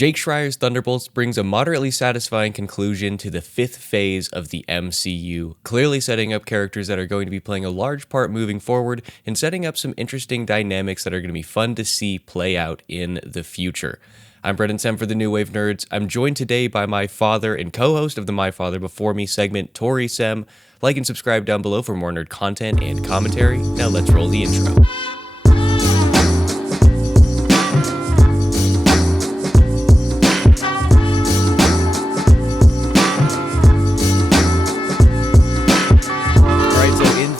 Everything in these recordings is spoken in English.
Jake Schreier's Thunderbolts brings a moderately satisfying conclusion to the fifth phase of the MCU, clearly setting up characters that are going to be playing a large part moving forward and setting up some interesting dynamics that are going to be fun to see play out in the future. I'm Brennan Sem for the New Wave Nerds. I'm joined today by my father and co-host of the My Father Before Me segment, Tory Sem. Like and subscribe down below for more nerd content and commentary. Now let's roll the intro.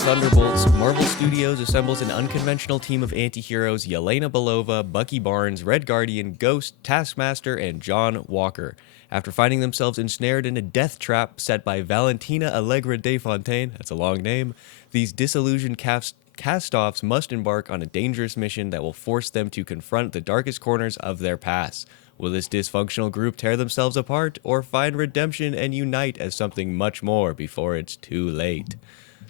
Thunderbolts, Marvel Studios assembles an unconventional team of anti-heroes Yelena Belova, Bucky Barnes, Red Guardian, Ghost, Taskmaster, and John Walker. After finding themselves ensnared in a death trap set by Valentina Allegra de Fontaine, that's a long name, these disillusioned cast-offs must embark on a dangerous mission that will force them to confront the darkest corners of their past. Will this dysfunctional group tear themselves apart or find redemption and unite as something much more before it's too late?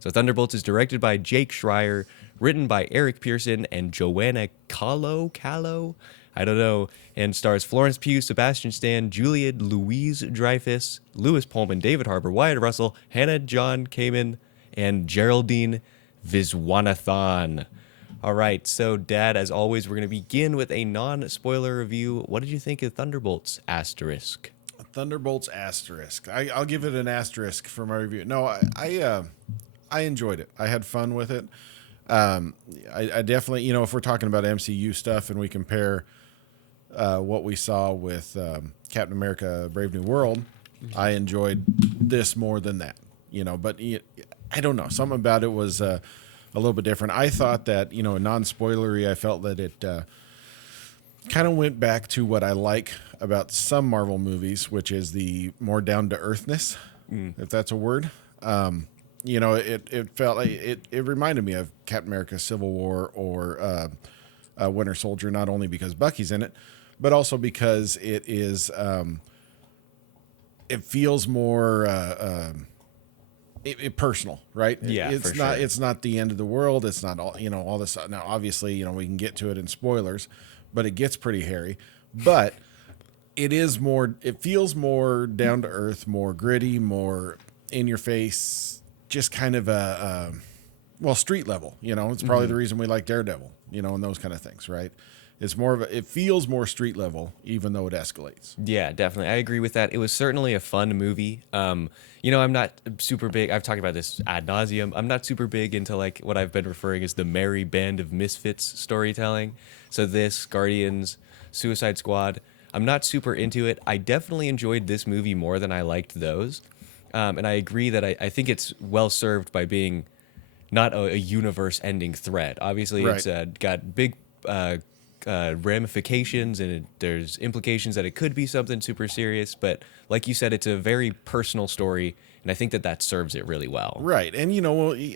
So Thunderbolts is directed by Jake Schreier, written by Eric Pearson and Joanna Calo, I don't know, and stars Florence, Pugh, Sebastian, Juliet, Louis-Dreyfus, Louis Pullman, David Harbour, Wyatt Russell, Hannah John-Kamen, and Geraldine Viswanathan. All right, so Dad, as always, we're going to begin with a non-spoiler review. What did you think of Thunderbolts asterisk? Thunderbolts asterisk. I'll give it an asterisk for my review. No, I enjoyed it. I had fun with it. I definitely, if we're talking about MCU stuff and we compare what we saw with Captain America: Brave New World, I enjoyed this more than that. But I don't know. Something about it was a little bit different. I thought that, non-spoilery, I felt that it kind of went back to what I like about some Marvel movies, which is the more down-to-earthness, if that's a word. It felt like it reminded me of Captain America: Civil War or Winter Soldier, not only because Bucky's in it, but also because it is. It feels more personal, right? Yeah, it's for not. sure. It's not the end of the world. It's not all this. Now, obviously, we can get to it in spoilers, but it gets pretty hairy. But it is more. It feels more down to earth, more gritty, more in your face. Just kind of street level, it's probably the reason we like Daredevil, and those kind of things, right? It's more of it feels more street level, even though it escalates. Yeah, definitely. I agree with that. It was certainly a fun movie. I'm not super big. I've talked about this ad nauseum. I'm not super big into like what I've been referring as the merry band of misfits storytelling. So this, Guardians, Suicide Squad, I'm not super into it. I definitely enjoyed this movie more than I liked those. And I agree that I think it's well served by being not a universe-ending threat. Obviously, Right. It's got big ramifications, and there's implications that it could be something super serious. But like you said, it's a very personal story, and I think that serves it really well. Right. And,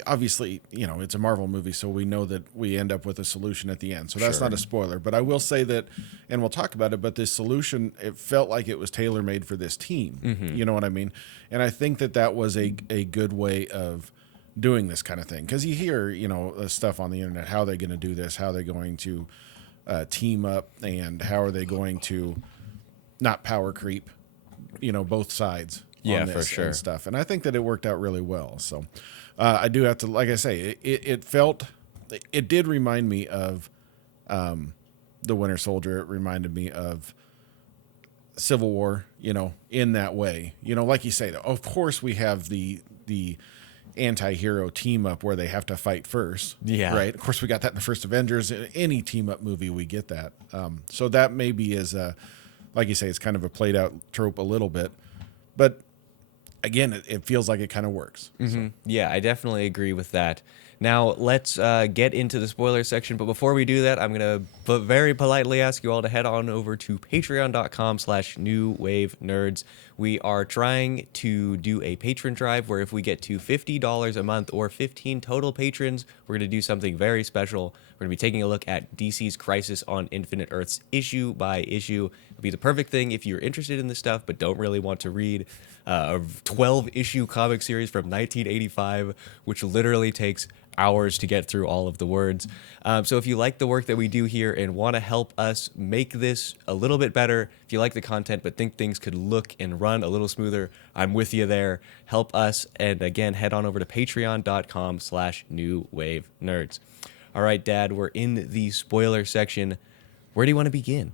obviously, it's a Marvel movie, so we know that we end up with a solution at the end. So that's Sure. not a spoiler. But I will say that, and we'll talk about it, but this solution, it felt like it was tailor-made for this team. Mm-hmm. You know what I mean? And I think that was a good way of doing this kind of thing. Because you hear, stuff on the internet, how are they going to do this? How are they going to team up? And how are they going to not power creep, both sides? Yeah, On this for sure. and stuff. And I think that it worked out really well. So I do have to, like I say, it did remind me of the Winter Soldier. It reminded me of Civil War, in that way. Like you say, of course we have the anti-hero team up where they have to fight first. Yeah. Right. Of course we got that in the first Avengers. In any team up movie, we get that. So that maybe is, like you say, it's kind of a played out trope a little bit. But again, it feels like it kind of works. Mm-hmm. Yeah, I definitely agree with that. Now, let's get into the spoiler section. But before we do that, I'm going to very politely ask you all to head on over to patreon.com/newwavenerds. We are trying to do a patron drive where if we get to $50 a month or 15 total patrons, we're going to do something very special. We're going to be taking a look at DC's Crisis on Infinite Earths issue by issue. It'll be the perfect thing if you're interested in this stuff but don't really want to read a 12-issue comic series from 1985, which literally takes hours to get through all of the words. So if you like the work that we do here and want to help us make this a little bit better, if you like the content but think things could look and run a little smoother, I'm with you there. Help us. And again, head on over to patreon.com/newwavenerds. All right, Dad, we're in the spoiler section. Where do you want to begin?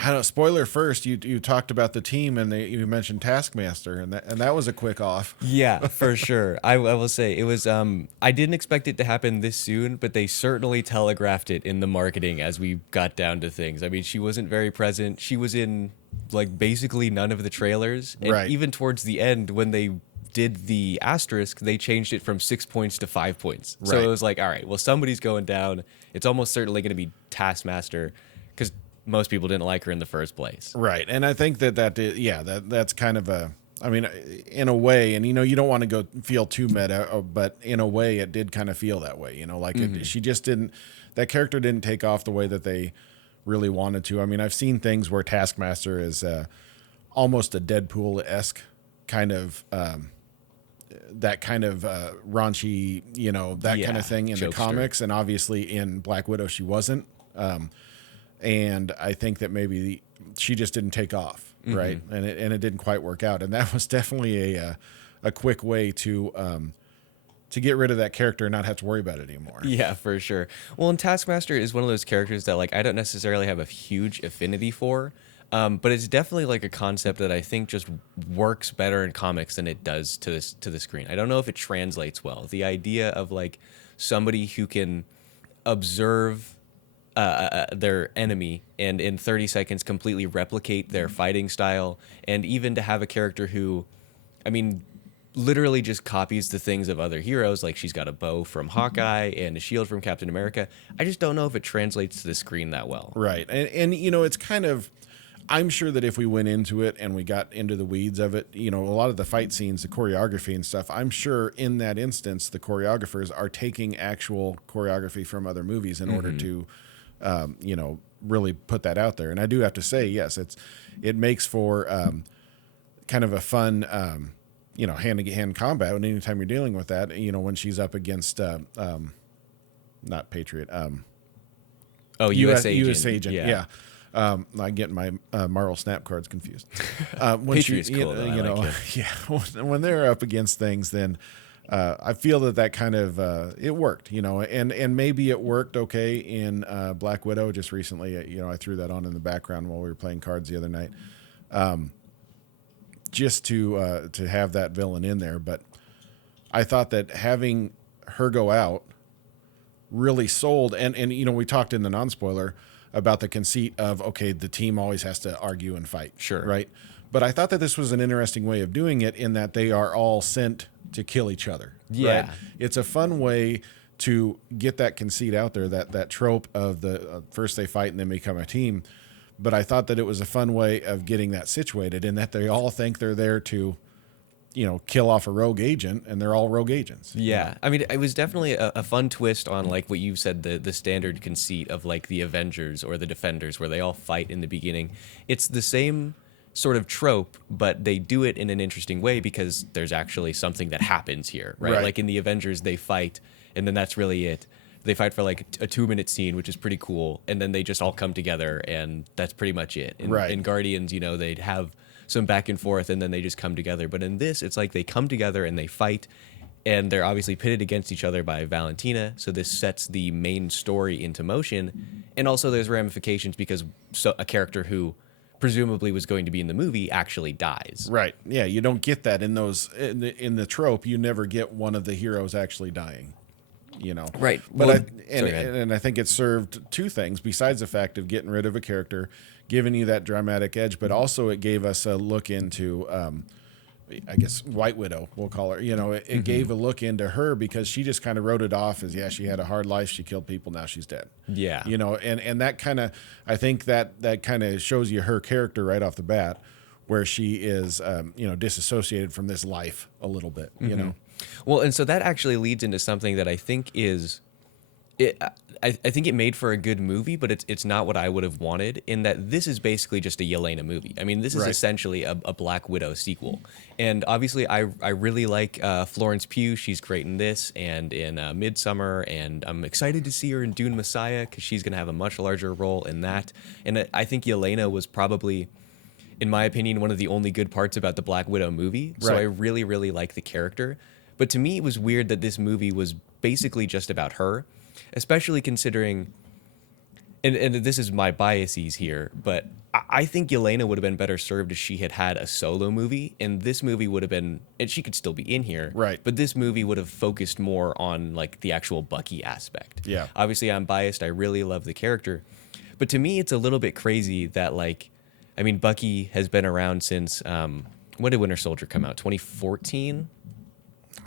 I don't know, spoiler first. You talked about the team and you mentioned Taskmaster, and that was a quick off. Yeah, for sure. I will say it was. I didn't expect it to happen this soon, but they certainly telegraphed it in the marketing as we got down to things. I mean, she wasn't very present. She was in like basically none of the trailers, and Right. even towards the end when they did the asterisk, they changed it from 6 points to 5 points. So Right. it was like, all right, well, somebody's going down. It's almost certainly going to be Taskmaster because most people didn't like her in the first place. Right, and I think that's kind of a. I mean, in a way, and you don't want to go feel too meta, but in a way, it did kind of feel that way. Like she just didn't. That character didn't take off the way that they really wanted to. I mean, I've seen things where Taskmaster is almost a Deadpool-esque kind of. That kind of raunchy, that kind of thing in the jokester. comics, and obviously in Black Widow she wasn't. And I think that maybe she just didn't take off, right? And it didn't quite work out. And that was definitely a quick way to get rid of that character and not have to worry about it anymore. Yeah, for sure. Well, and Taskmaster is one of those characters that like I don't necessarily have a huge affinity for, but it's definitely like a concept that I think just works better in comics than it does to the screen. I don't know if it translates well. The idea of like somebody who can observe their enemy and in 30 seconds completely replicate their fighting style, and even to have a character who, I mean, literally just copies the things of other heroes. Like she's got a bow from Hawkeye and a shield from Captain America. I just don't know if it translates to the screen that well. Right. And it's kind of, I'm sure that if we went into it and we got into the weeds of it, a lot of the fight scenes, the choreography and stuff, I'm sure in that instance, the choreographers are taking actual choreography from other movies in order to, really put that out there. And I do have to say, yes, it makes for kind of a fun, hand-to-hand combat. And anytime you're dealing with that, when she's up against, not Patriot, US Agent. U.S. Agent, yeah. I get my Marvel Snap cards confused. When Patriot's cool, though. I like it. Yeah. When they're up against things, then I feel that kind of it worked, and maybe it worked okay in Black Widow just recently. I threw that on in the background while we were playing cards the other night, just to have that villain in there. But I thought that having her go out really sold, and we talked in the non-spoiler about the conceit of, okay, the team always has to argue and fight. Sure. Right? But I thought that this was an interesting way of doing it in that they are all sent to kill each other. Yeah. Right? It's a fun way to get that conceit out there, that trope of the first they fight and then become a team. But I thought that it was a fun way of getting that situated in that they all think they're there to, kill off a rogue agent, and they're all rogue agents. Yeah. I mean, it was definitely a fun twist on like what you said, the standard conceit of like the Avengers or the Defenders, where they all fight in the beginning. It's the same sort of trope, but they do it in an interesting way because there's actually something that happens here, right? Like in the Avengers, they fight, and then that's really it. They fight for like a 2-minute scene, which is pretty cool, and then they just all come together, and that's pretty much it. In Guardians, they'd have some back and forth, and then they just come together. But in this, it's like they come together and they fight, and they're obviously pitted against each other by Valentina. So this sets the main story into motion, and also there's ramifications because a character who presumably was going to be in the movie actually dies. Right. Yeah, you don't get that in those in the trope. You never get one of the heroes actually dying. Right. But Well, and I think it served two things besides the fact of getting rid of a character, giving you that dramatic edge, but also it gave us a look into, I guess, White Widow, we'll call her. It gave a look into her because she just kind of wrote it off as, she had a hard life, she killed people, now she's dead. Yeah. And that kind of, I think that kind of shows you her character right off the bat, where she is, disassociated from this life a little bit, Well, and so that actually leads into something that I think is I think it made for a good movie, but it's not what I would have wanted. In that this is basically just a Yelena movie. I mean, this is Right. essentially a Black Widow sequel. And obviously, I really like Florence Pugh. She's great in this and in Midsummer, and I'm excited to see her in Dune Messiah because she's going to have a much larger role in that. And I think Yelena was probably, in my opinion, one of the only good parts about the Black Widow movie. So Right. I really, really like the character. But to me, it was weird that this movie was basically just about her, especially considering, and this is my biases here, but I think Yelena would have been better served if she had had a solo movie, and this movie would have been, and she could still be in here, Right. but this movie would have focused more on like the actual Bucky aspect. Yeah. Obviously, I'm biased. I really love the character, but to me, it's a little bit crazy that like, I mean, Bucky has been around since when did Winter Soldier come out? 2014.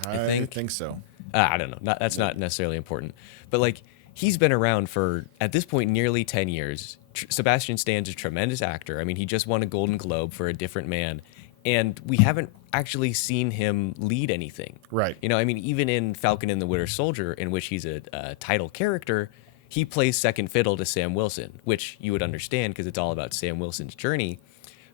I think so. I don't know. That's not necessarily important. But, like, he's been around for, at this point, nearly 10 years. Sebastian Stan's a tremendous actor. I mean, he just won a Golden Globe for A Different Man. And we haven't actually seen him lead anything. Right. You know, I mean, even in Falcon and the Winter Soldier, in which he's a title character, he plays second fiddle to Sam Wilson, which you would understand because it's all about Sam Wilson's journey.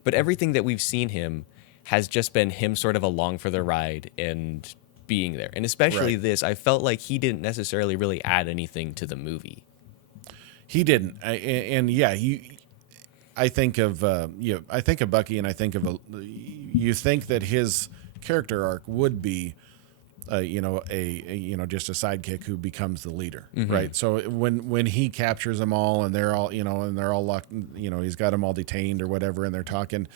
But everything that we've seen him has just been him sort of along for the ride and being there. And especially Right. this, I felt like he didn't necessarily really add anything to the movie. He didn't, I think of I think of Bucky, and I think of you think that his character arc would be, just a sidekick who becomes the leader, right? So when he captures them all, and they're all locked, he's got them all detained or whatever, and they're talking.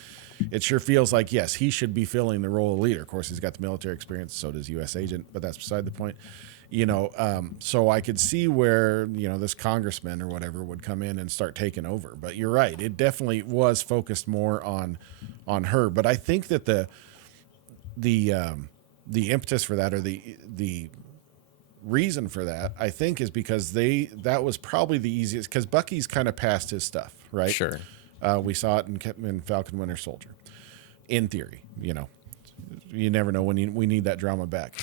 It sure feels like, yes, he should be filling the role of leader. Of course, he's got the military experience, so does U.S. agent, but that's beside the point. So I could see where, this congressman or whatever would come in and start taking over. But you're right. It definitely was focused more on her. But I think that the impetus for that, or the reason for that, I think, is because that was probably the easiest, because Bucky's kind of past his stuff, right? Sure. We saw it in Falcon Winter Soldier. In theory, you never know when we need that drama back.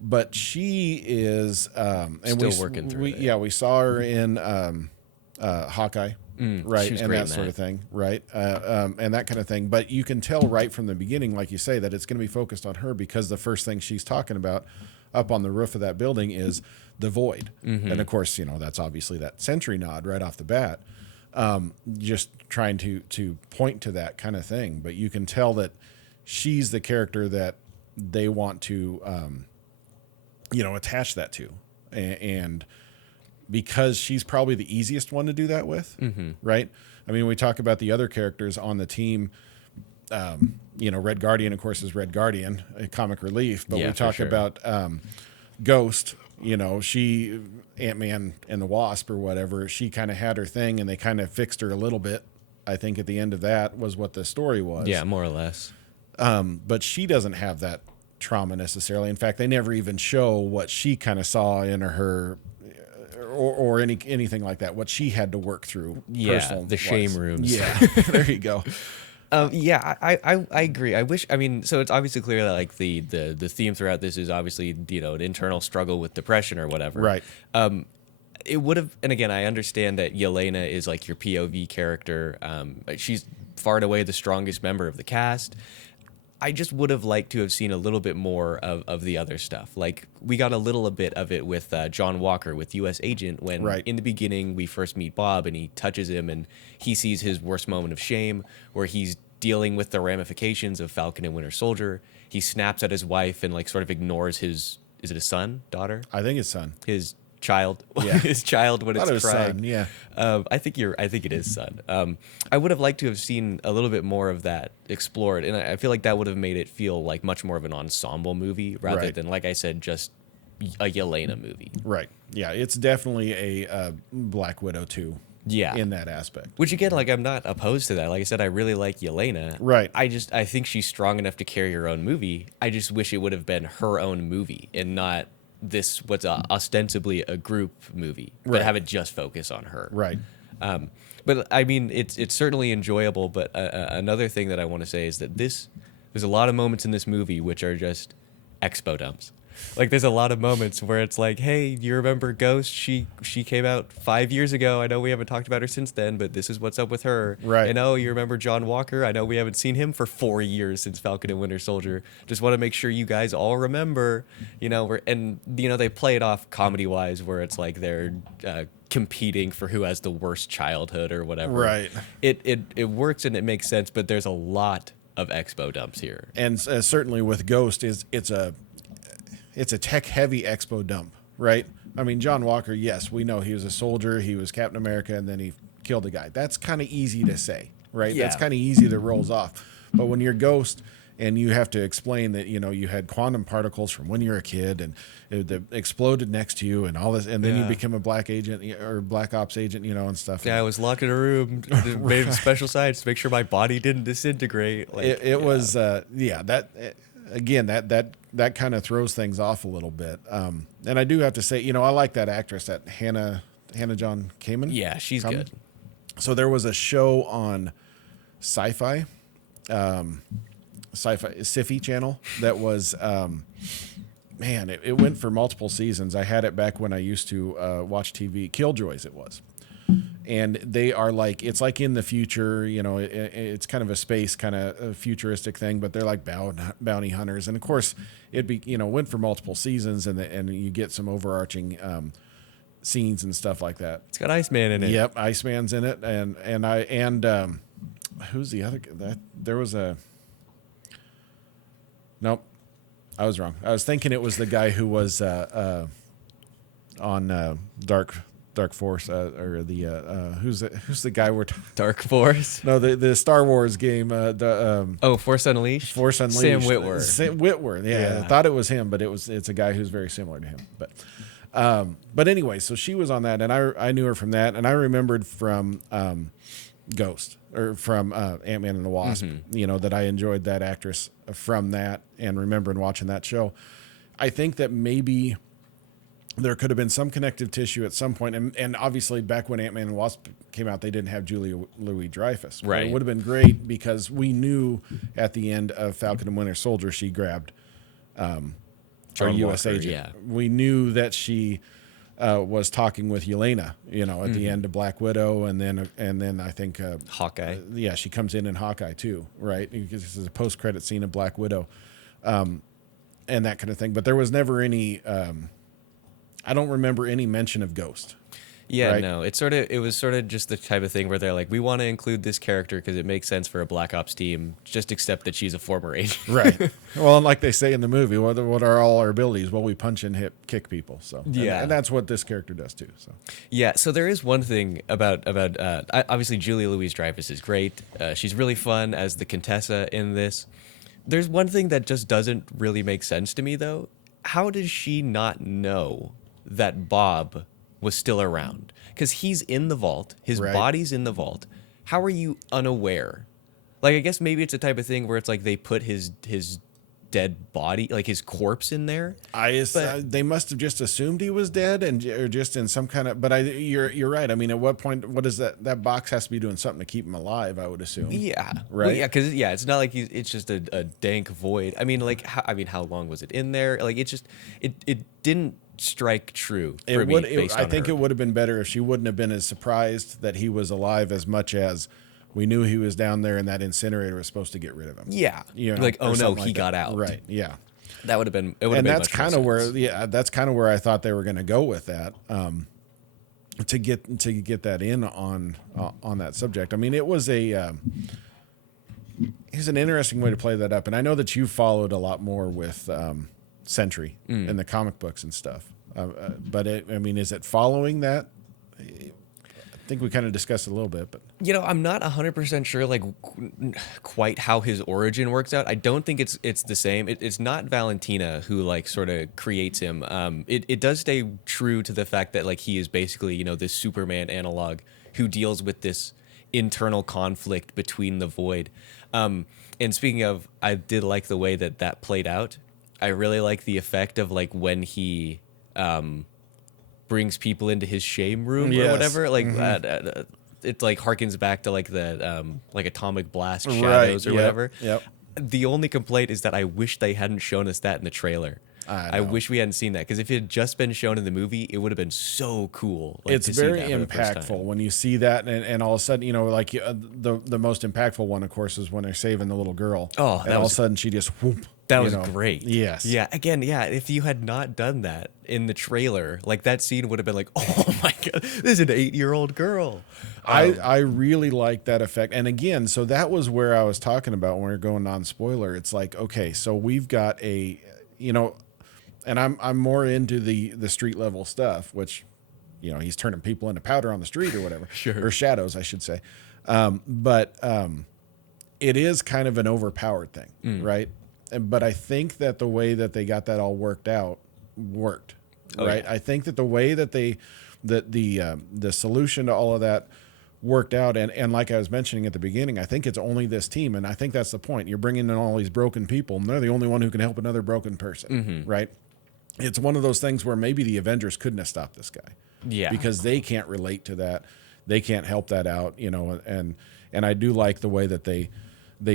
But she is Still working through it. Yeah, we saw her in Hawkeye, right, she was and great that in sort that. of thing, right, and that kind of thing. But you can tell right from the beginning, like you say, that it's going to be focused on her, because the first thing she's talking about up on the roof of that building is the void, and of course, that's obviously that Sentry nod right off the bat. Just trying to point to that kind of thing. But you can tell that she's the character that they want to, attach that to. And because she's probably the easiest one to do that with, right? I mean, we talk about the other characters on the team. Red Guardian, of course, is Red Guardian, a comic relief. But Yeah, we for talk sure. about Ghost. She, Ant-Man and the Wasp or whatever, she kind of had her thing, and they kind of fixed her a little bit. I think at the end of that was what the story was. Yeah, more or less. But she doesn't have that trauma necessarily. In fact, they never even show what she kind of saw in her, or anything like that, what she had to work through. Yeah, the shame rooms. Yeah, there you go. I agree. So it's obviously clear that like the theme throughout this is obviously, an internal struggle with depression or whatever. Right. It would have, and again, I understand that Yelena is like your POV character. She's far and away the strongest member of the cast. I just would have liked to have seen a little bit more of the other stuff. Like, we got a little bit of it with John Walker, with U.S. Agent, when Right. in the beginning we first meet Bob and he touches him and he sees his worst moment of shame, where he's dealing with the ramifications of Falcon and Winter Soldier. He snaps at his wife and like sort of ignores his, is it a son, daughter? I think it's son. His child, Yeah. his child when I thought it it's was crying. son, yeah. I think it is son. I would have liked to have seen a little bit more of that explored, and I feel like that would have made it feel like much more of an ensemble movie rather Right. than, like I said, just a Yelena movie. Right. Yeah, it's definitely a Black Widow 2. Yeah. In that aspect. Which again, like, I'm not opposed to that. Like I said, I really like Yelena. Right. I think she's strong enough to carry her own movie. I just wish it would have been her own movie and not this what's ostensibly a group movie, but Right. have it just focus on her. Right. But I mean, it's certainly enjoyable. But another thing that I want to say is that there's a lot of moments in this movie which are just expo dumps. Like there's a lot of moments where it's like, hey, you remember Ghost? She came out 5 years ago. I know we haven't talked about her since then, but this is what's up with her. Right. And oh, you remember John Walker? I know we haven't seen him for 4 years since Falcon and Winter Soldier. Just want to make sure you guys all remember, they play it off comedy wise where it's like they're competing for who has the worst childhood or whatever. Right. It works and it makes sense, but there's a lot of expo dumps here. And certainly with Ghost, it's a tech heavy expo dump, right? I mean, John Walker, yes, we know he was a soldier, he was Captain America, and then he killed a guy. That's kind of easy to say, right? Yeah. That's kind of easy that rolls off. But when you're Ghost and you have to explain that, you had quantum particles from when you were a kid and it exploded next to you and all this, and then you become a black agent or black ops agent, and stuff. Yeah, I was locked in a room, made special science to make sure my body didn't disintegrate. Like, was, that, again, that kind of throws things off a little bit. And I do have to say, I like that actress, that Hannah John-Kamen. Yeah, she's good. So there was a show on Sci-Fi Sci-Fi channel that was, it went for multiple seasons. I had it back when I used to watch TV. Killjoys it was. And they are like, it's like in the future, it's kind of a space kind of futuristic thing, but they're like bounty hunters. And of course went for multiple seasons and you get some overarching scenes and stuff like that. It's got Iceman in it. Yep. Iceman's in it. And who's the other guy? There was a, nope, I was wrong. I was thinking it was the guy who was on Dark Force, or the who's the guy we're Dark Force? No, the Star Wars game. Force Unleashed. Force Unleashed. Sam Witwer. Sam Witwer. Yeah, I thought it was him, but it's a guy who's very similar to him. But anyway, so she was on that, and I knew her from that, and I remembered from Ghost or from Ant-Man and the Wasp. That I enjoyed that actress from that, and remembering watching that show. I think that maybe there could have been some connective tissue at some point. And obviously back when Ant-Man and Wasp came out, they didn't have Louis-Dreyfus. Right. It would have been great because we knew at the end of Falcon and Winter Soldier, she grabbed our U.S. Walker, agent. yeah. We knew that she was talking with Yelena, at the end of Black Widow. And then I think Hawkeye. She comes in Hawkeye too, right? Because this is a post-credit scene of Black Widow and that kind of thing. But there was never any... I don't remember any mention of Ghost. Yeah, right? no. It was sort of just the type of thing where they're like, we want to include this character because it makes sense for a Black Ops team. Just accept that she's a former agent. Right. Well, and like they say in the movie, what are all our abilities? Well, we punch and kick people. So yeah, and that's what this character does too. So yeah. So there is one thing about obviously Julia Louis-Dreyfus is great. She's really fun as the Contessa in this. There's one thing that just doesn't really make sense to me though. How does she not know that Bob was still around? Because he's in the vault. His body's in the vault. How are you unaware? Like, I guess maybe it's a type of thing where it's like they put his dead body, like his corpse in there. They must have just assumed he was dead or just in some kind of, but you're right. I mean, at what point, what is that box has to be doing something to keep him alive, I would assume. Yeah. Right. Well, yeah. Cause it's not like it's just a dank void. I mean, like, how long was it in there? Like, it didn't strike true for me. I think it would have been better if she wouldn't have been as surprised that he was alive as much as we knew he was down there and that incinerator was supposed to get rid of him. Yeah. Like, oh no, he got out. Right. Yeah. That would have been. And that's kind of where I thought they were going to go with that. To get that in on that subject. I mean, it was here's an interesting way to play that up. And I know that you followed a lot more with Sentry in the comic books and stuff. But is it following that? I think we kind of discussed it a little bit, but I'm not 100% sure like quite how his origin works out. I don't think it's the same. It's not Valentina who like sort of creates him. It does stay true to the fact that like he is basically this Superman analog who deals with this internal conflict between the void. And speaking of, I did like the way that played out. I really like the effect of like when he brings people into his shame room or whatever. Like it like harkens back to like the like Atomic Blast shadows or whatever. Yep. The only complaint is that I wish they hadn't shown us that in the trailer. I wish we hadn't seen that, because if it had just been shown in the movie, it would have been so cool. Like, it's very impactful when you see that, and all of a sudden, like the most impactful one, of course, is when they're saving the little girl. Oh, and all of a sudden she just whoop. That was great. Yes. Yeah. Again, yeah. If you had not done that in the trailer, like, that scene would have been like, oh my god, this is an 8-year-old girl. I really like that effect. And again, so that was where I was talking about when we were going non-spoiler. It's like, okay, so we've got a, and I'm more into the street level stuff, which, he's turning people into powder on the street or whatever. Sure. Or shadows, I should say. But it is kind of an overpowered thing, right? But I think that the way that they got that all worked out worked, right? Yeah. I think that the way that the solution to all of that worked out, and like I was mentioning at the beginning, I think it's only this team, and I think that's the point. You're bringing in all these broken people, and they're the only one who can help another broken person, right? It's one of those things where maybe the Avengers couldn't have stopped this guy, because they can't relate to that, they can't help that out, and I do like the way that they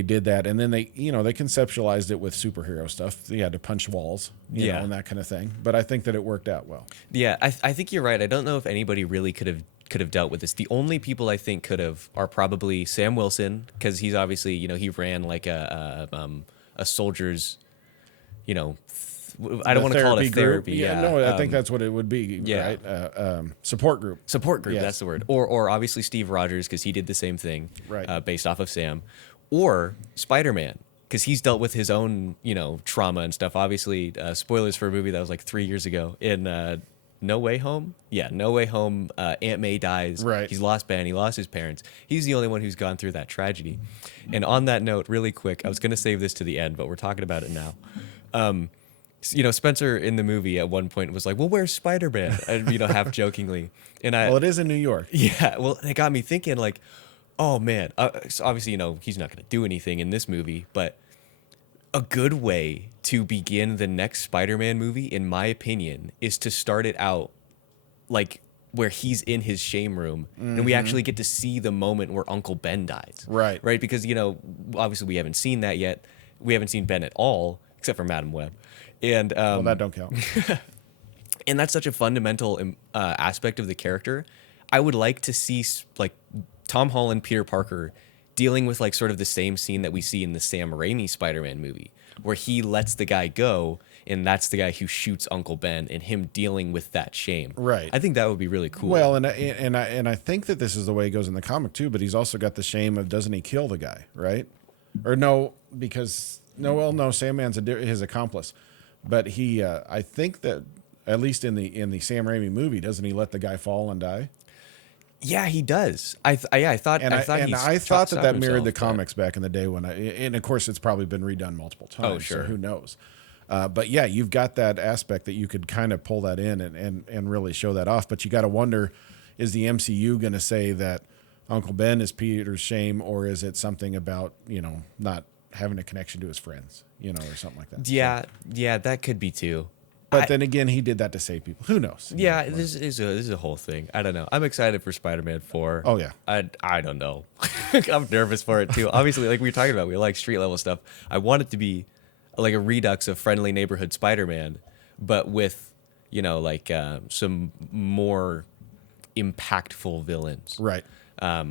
did that, and then they conceptualized it with superhero stuff. They had to punch walls, you know, and that kind of thing. But I think that it worked out well. Yeah, I think you're right. I don't know if anybody really could have dealt with this. The only people I think could have are probably Sam Wilson, because he's obviously, he ran like a soldier's, I don't want to call it a therapy. Yeah, no, I think that's what it would be. Yeah. Right? Support group. Support group. Yes. That's the word. Or obviously Steve Rogers, because he did the same thing, right? Based off of Sam. Or Spider-Man, because he's dealt with his own, trauma and stuff. Obviously, spoilers for a movie that was like 3 years ago. In No Way Home? Yeah, No Way Home, Aunt May dies. Right. He's lost Ben. He lost his parents. He's the only one who's gone through that tragedy. And on that note, really quick, I was going to save this to the end, but we're talking about it now. Spencer in the movie at one point was like, well, where's Spider-Man? And, half jokingly. And well, it is in New York. Yeah, well, it got me thinking, like, oh man, so obviously, he's not going to do anything in this movie, but a good way to begin the next Spider-Man movie, in my opinion, is to start it out like where he's in his shame room, and we actually get to see the moment where Uncle Ben dies. Right. Right, because, obviously we haven't seen that yet. We haven't seen Ben at all, except for Madam Web. And well, that don't count. And that's such a fundamental aspect of the character. I would like to see, like, Tom Holland, Peter Parker dealing with, like, sort of the same scene that we see in the Sam Raimi Spider-Man movie, where he lets the guy go, and that's the guy who shoots Uncle Ben, and him dealing with that shame. Right. I think that would be really cool. Well, and I think that this is the way it goes in the comic too. But he's also got the shame of, doesn't he kill the guy, right? Or no, because no, Sandman's his accomplice, but he, I think that at least in the Sam Raimi movie, doesn't he let the guy fall and die? Yeah, he does. I thought that mirrored the comics back in the day and of course it's probably been redone multiple times. Oh, sure. So who knows? But yeah, you've got that aspect that you could kind of pull that in and really show that off. But you got to wonder, is the MCU going to say that Uncle Ben is Peter's shame, or is it something about, not having a connection to his friends, or something like that? Yeah, yeah, that could be too. But then again, he did that to save people. Who knows? Yeah, this is a whole thing. I don't know. I'm excited for Spider-Man 4. Oh, yeah. I don't know. I'm nervous for it, too. Obviously, like we were talking about, we like street-level stuff. I want it to be like a redux of Friendly Neighborhood Spider-Man, but with, some more impactful villains. Right. I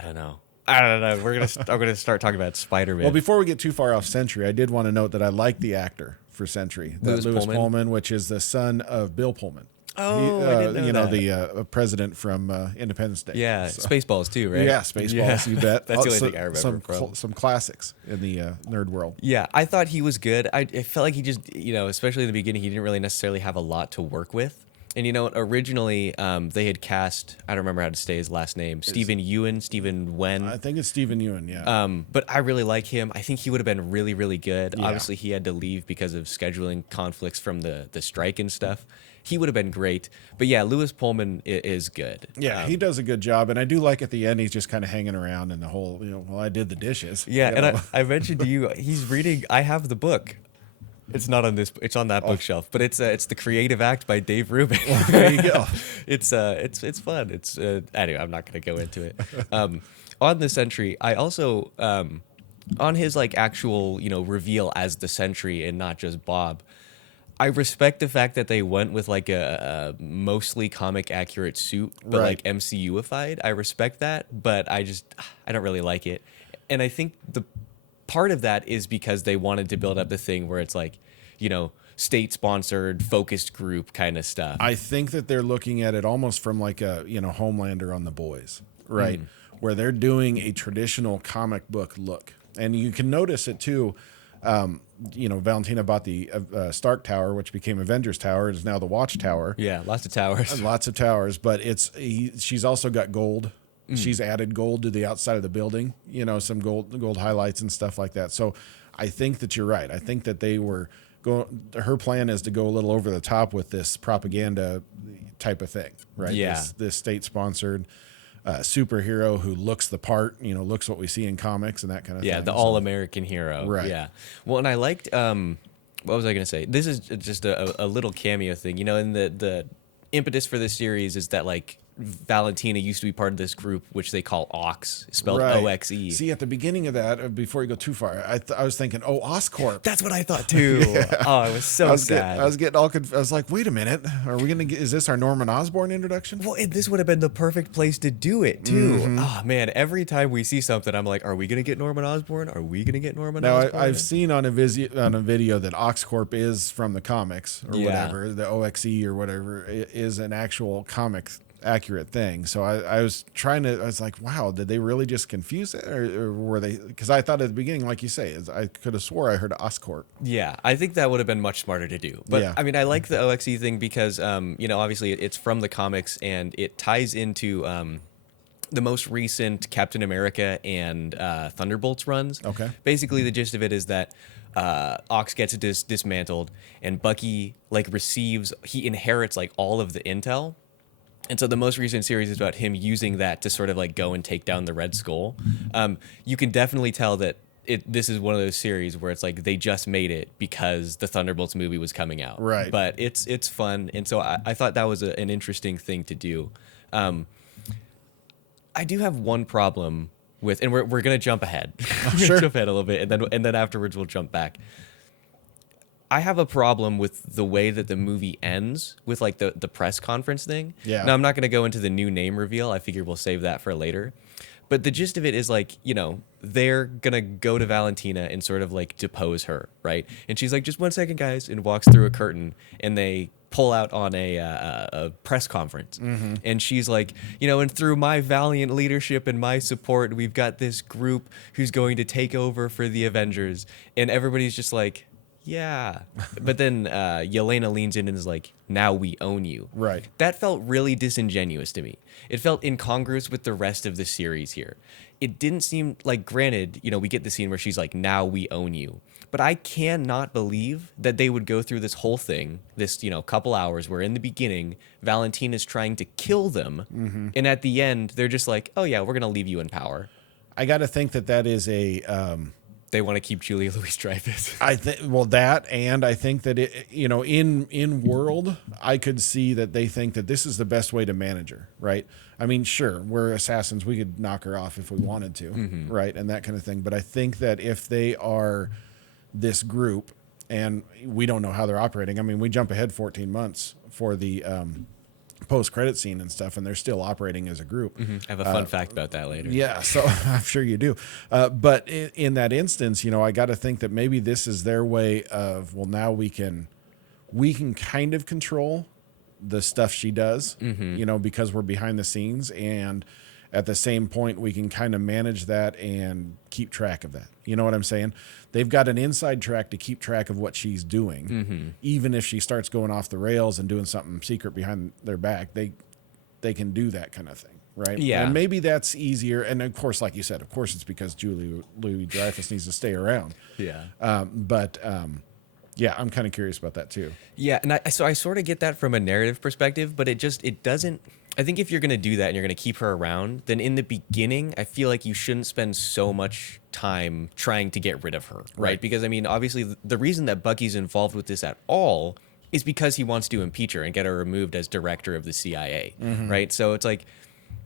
don't know. I'm gonna start talking about Spider-Man. Well, before we get too far off Sentry, I did want to note that I like the actor for Sentry, Louis Pullman, which is the son of Bill Pullman. Oh, I didn't know that. The president from Independence Day. Yeah, so. Spaceballs too, right? Yeah, Spaceballs. You bet. That's the only thing I remember some classics in the nerd world. Yeah, I thought he was good. It felt like he just, especially in the beginning, he didn't really necessarily have a lot to work with. And, originally they had cast, I don't remember how to say his last name, Stephen Wen. I think it's Stephen Ewan, yeah. But I really like him. I think he would have been really, really good. Yeah. Obviously, he had to leave because of scheduling conflicts from the strike and stuff. He would have been great. But, yeah, Louis Pullman is good. Yeah, he does a good job. And I do like at the end, he's just kind of hanging around in the whole, well, I did the dishes. Yeah, and I mentioned to you, he's reading, I have the book. It's not on this. It's on that bookshelf, but it's The Creative Act by Dave Rubin. Well, there you go. It's fun. It's anyway. I'm not going to go into it. On the Sentry, I also on his actual reveal as the Sentry and not just Bob. I respect the fact that they went with like a mostly comic accurate suit, but Right. like MCUified. I respect that, but I don't really like it. And I think the part of that is because they wanted to build up the thing where it's like, state sponsored focused group kind of stuff. I think that they're looking at it almost from like a, Homelander on The Boys, right? Where they're doing a traditional comic book look. And you can notice it too. Valentina bought the Stark Tower, which became Avengers Tower. It is now the Watchtower. Yeah, lots of towers. And lots of towers, but she's also got gold. She's added gold to the outside of the building, some gold highlights and stuff like that. So I think that you're right. I think that they were her plan is to go a little over the top with this propaganda type of thing, right? Yeah. This state-sponsored superhero who looks the part, looks what we see in comics and that kind of thing. Yeah, the all-American hero. Right. Yeah. Well, and I liked, what was I going to say? This is just a little cameo thing. And the impetus for this series is that, like, Valentina used to be part of this group, which they call Ox, spelled O-X-E. See, at the beginning of that, before you go too far, I was thinking, Oscorp. That's what I thought too. Yeah. Oh, I was so sad. I was getting all confused. I was like, wait a minute, are we gonna is this our Norman Osborn introduction? Well, this would have been the perfect place to do it too. Oh man, every time we see something, I'm like, are we gonna get Norman Osborn? Are we gonna get Norman Osborn? Now, I've seen on a video that Oscorp is from the comics or whatever, the OXE or whatever is an actual comic accurate thing. So I was like, wow, did they really just confuse it, or were they? Because I thought at the beginning, like you say, I could have swore I heard Oscorp. Yeah, I think that would have been much smarter to do. But I mean, I like the OXE thing because obviously it's from the comics and it ties into the most recent Captain America and Thunderbolts runs. Okay. Basically, the gist of it is that Ox gets dismantled, and Bucky he inherits like all of the intel. And so the most recent series is about him using that to sort of like go and take down the Red Skull. You can definitely tell that this is one of those series where it's like they just made it because the Thunderbolts movie was coming out. Right. But it's fun. And so I thought that was an interesting thing to do. I do have one problem with, and we're going to jump ahead. Sure. Jump ahead a little bit, and then afterwards we'll jump back. I have a problem with the way that the movie ends with like the press conference thing. Yeah. Now, I'm not going to go into the new name reveal. I figured we'll save that for later. But the gist of it is like, they're going to go to Valentina and sort of like depose her, right? And she's like, just 1 second, guys, and walks through a curtain and they pull out on a press conference. Mm-hmm. And she's like, and through my valiant leadership and my support, we've got this group who's going to take over for the Avengers. And everybody's just like, yeah. But then Yelena leans in and is like, now we own you. Right. That felt really disingenuous to me. It felt incongruous with the rest of the series here. It didn't seem like, granted, we get the scene where she's like, now we own you. But I cannot believe that they would go through this whole thing, this, couple hours where in the beginning, Valentina's trying to kill them. Mm-hmm. And at the end, they're just like, oh yeah, we're going to leave you in power. I got to think that is a... They want to keep Julia Louis-Dreyfus. I think that, and I think that in world, I could see that they think that this is the best way to manage her, right? I mean, sure, we're assassins, we could knock her off if we wanted to, mm-hmm. right, and that kind of thing. But I think that if they are this group, and we don't know how they're operating. I mean, we jump ahead 14 months for the post-credit scene and stuff, and they're still operating as a group. Mm-hmm. I have a fun fact about that later. Yeah, so I'm sure you do. But in that instance, I got to think that maybe this is their way of, well, now we can kind of control the stuff she does, mm-hmm. Because we're behind the scenes, and at the same point, we can kind of manage that and keep track of that. You know what I'm saying? They've got an inside track to keep track of what she's doing. Mm-hmm. Even if she starts going off the rails and doing something secret behind their back, they can do that kind of thing, right? Yeah. And maybe that's easier. And of course, like you said, it's because Louis-Dreyfus needs to stay around. Yeah. Yeah, I'm kind of curious about that too. Yeah, and I sort of get that from a narrative perspective, but it doesn't. I think if you're going to do that and you're going to keep her around, then in the beginning, I feel like you shouldn't spend so much time trying to get rid of her, right? Because, I mean, obviously, the reason that Bucky's involved with this at all is because he wants to impeach her and get her removed as director of the CIA, mm-hmm. right? So it's like,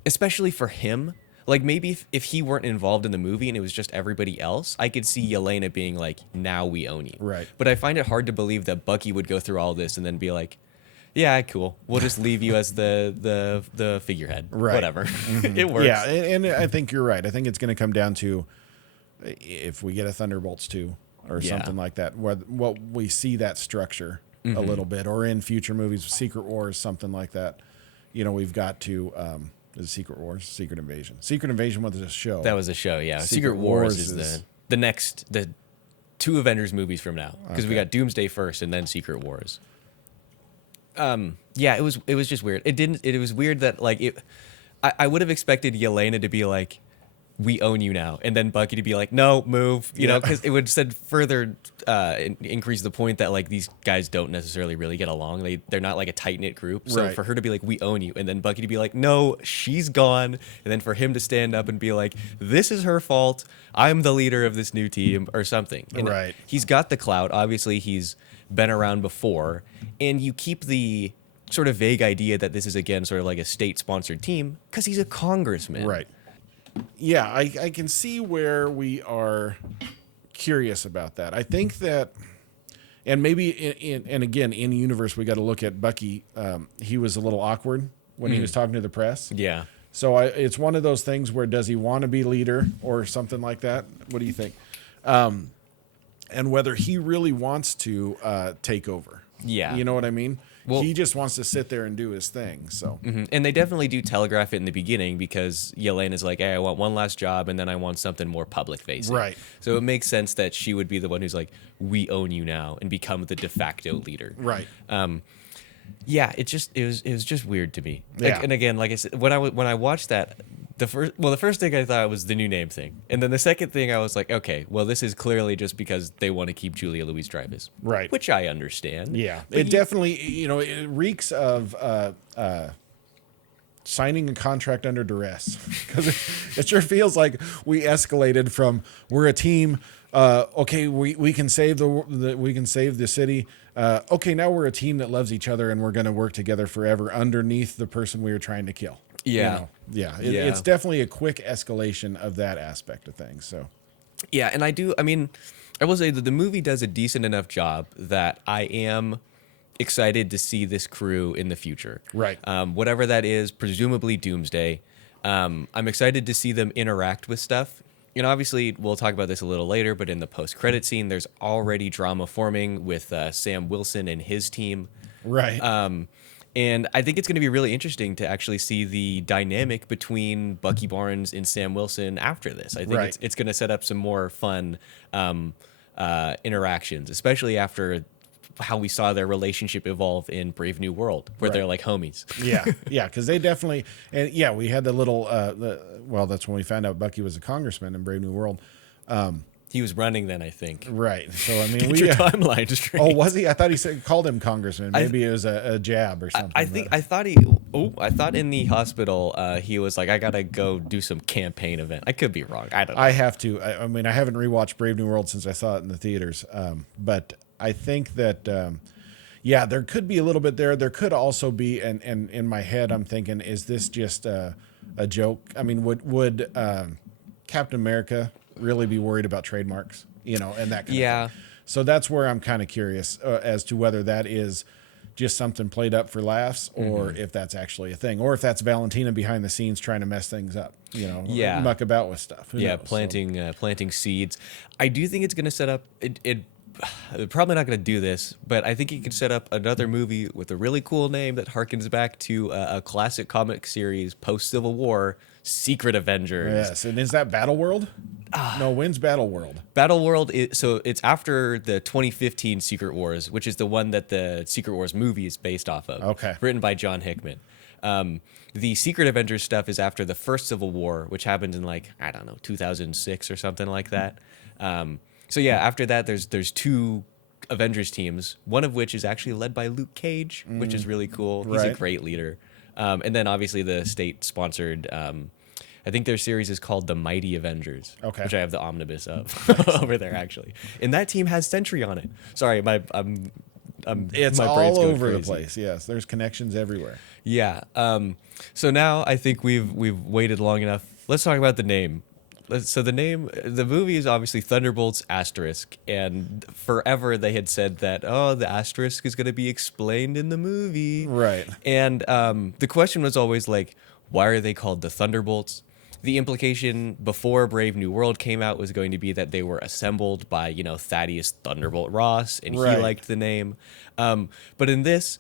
especially for him, Like maybe if he weren't involved in the movie and it was just everybody else, I could see Yelena being like, now we own you. Right. But I find it hard to believe that Bucky would go through all this and then be like, yeah, cool. We'll just leave you as the figurehead. Right. Whatever. It works. Yeah, and I think you're right. I think it's going to come down to if we get a Thunderbolts 2 or something like that, what we see that structure a little bit, or in future movies, Secret Wars, something like that. You know, we've got to is it Secret Wars, Secret Invasion. Secret Invasion was a show. That was a show, yeah. Secret Wars Wars is the 2 Avengers movies from now, because we got Doomsday first and then Secret Wars. Yeah, it was just weird. It was weird that like I would have expected Yelena to be like, we own you now, and then Bucky to be like, no, move, you know, because it would further increase the point that like these guys don't necessarily really get along. They're not like a tight knit group. So for her to be like, we own you, and then Bucky to be like, no, she's gone, and then for him to stand up and be like, this is her fault. I'm the leader of this new team or something. And he's got the clout. Obviously, he's been around before, and you keep the sort of vague idea that this is again sort of like a state sponsored team because he's a congressman. Right. Yeah, I can see where we are curious about that. I think that, and maybe and again in universe we got to look at Bucky. He was a little awkward when he was talking to the press. Yeah. So it's one of those things where does he want to be leader or something like that? What do you think? And whether he really wants to take over. Yeah. You know what I mean? Well, he just wants to sit there and do his thing. So, and they definitely do telegraph it in the beginning because Yelena's like, hey, I want one last job and then I want something more public facing. Right. So it makes sense that she would be the one who's like, we own you now and become the de facto leader. Right. Yeah, it was just weird to me. Like, Yeah. And again, like I said, when I watched that, the first thing I thought was the new name thing, and then the second thing I was like, okay, well this is clearly just because they want to keep Julia Louis-Dreyfus, right? Which I understand. Yeah, it definitely it reeks of signing a contract under duress because it sure feels like we escalated from we're a team. Okay, we can save we can save the city. Okay, now we're a team that loves each other and we're going to work together forever underneath the person we were trying to kill. Yeah. It's definitely a quick escalation of that aspect of things. So, yeah, and I will say that the movie does a decent enough job that I am excited to see this crew in the future. Right. Whatever that is, presumably Doomsday. I'm excited to see them interact with stuff. You know, obviously, we'll talk about this a little later, but in the post-credit scene, there's already drama forming with Sam Wilson and his team. Right. And I think it's going to be really interesting to actually see the dynamic between Bucky Barnes and Sam Wilson after this. I think it's going to set up some more fun interactions, especially after how we saw their relationship evolve in Brave New World, where they're like homies. Yeah, because they definitely, and yeah, we had the little, well, that's when we found out Bucky was a congressman in Brave New World. He was running then, I think. Right. So, I mean, your timeline straight. Oh, was he? I thought he called him congressman. Maybe it was a jab or something. I thought in the hospital, he was like, I got to go do some campaign event. I could be wrong. I don't know. I have to. I mean, I haven't rewatched Brave New World since I saw it in the theaters. But I think that, yeah, there could be a little bit there. There could also be, and in my head, I'm thinking, is this just a joke? I mean, would Captain America really be worried about trademarks, and that kind of thing. So that's where I'm kind of curious as to whether that is just something played up for laughs or if that's actually a thing, or if that's Valentina behind the scenes trying to mess things up, muck about with stuff. Who knows? Planting seeds. I do think it's going to set up it probably not going to do this, but I think it could set up another movie with a really cool name that harkens back to a classic comic series post Civil War, Secret Avengers. Yes, and is that Battle World? No, when's Battle World? Battle World so it's after the 2015 Secret Wars, which is the one that the Secret Wars movie is based off of. Okay. Written by John Hickman. The Secret Avengers stuff is after the first Civil War, which happened in 2006 or something like that. So yeah, after that, there's two Avengers teams, one of which is actually led by Luke Cage, which is really cool. He's a great leader. And then obviously the state-sponsored, I think their series is called The Mighty Avengers, which I have the omnibus of over there actually. And that team has Sentry on it. Sorry, it's my all brain's going over crazy. the place. Yes, there's connections everywhere. Yeah. So now I think we've waited long enough let's talk about the name. So the movie is obviously Thunderbolts asterisk, and forever they had said that, oh, the asterisk is going to be explained in the movie, Right. And the question was always like, why are they called the Thunderbolts? The implication before Brave New World came out was going to be that they were assembled by, Thaddeus Thunderbolt Ross, and he Right. liked the name. But in this,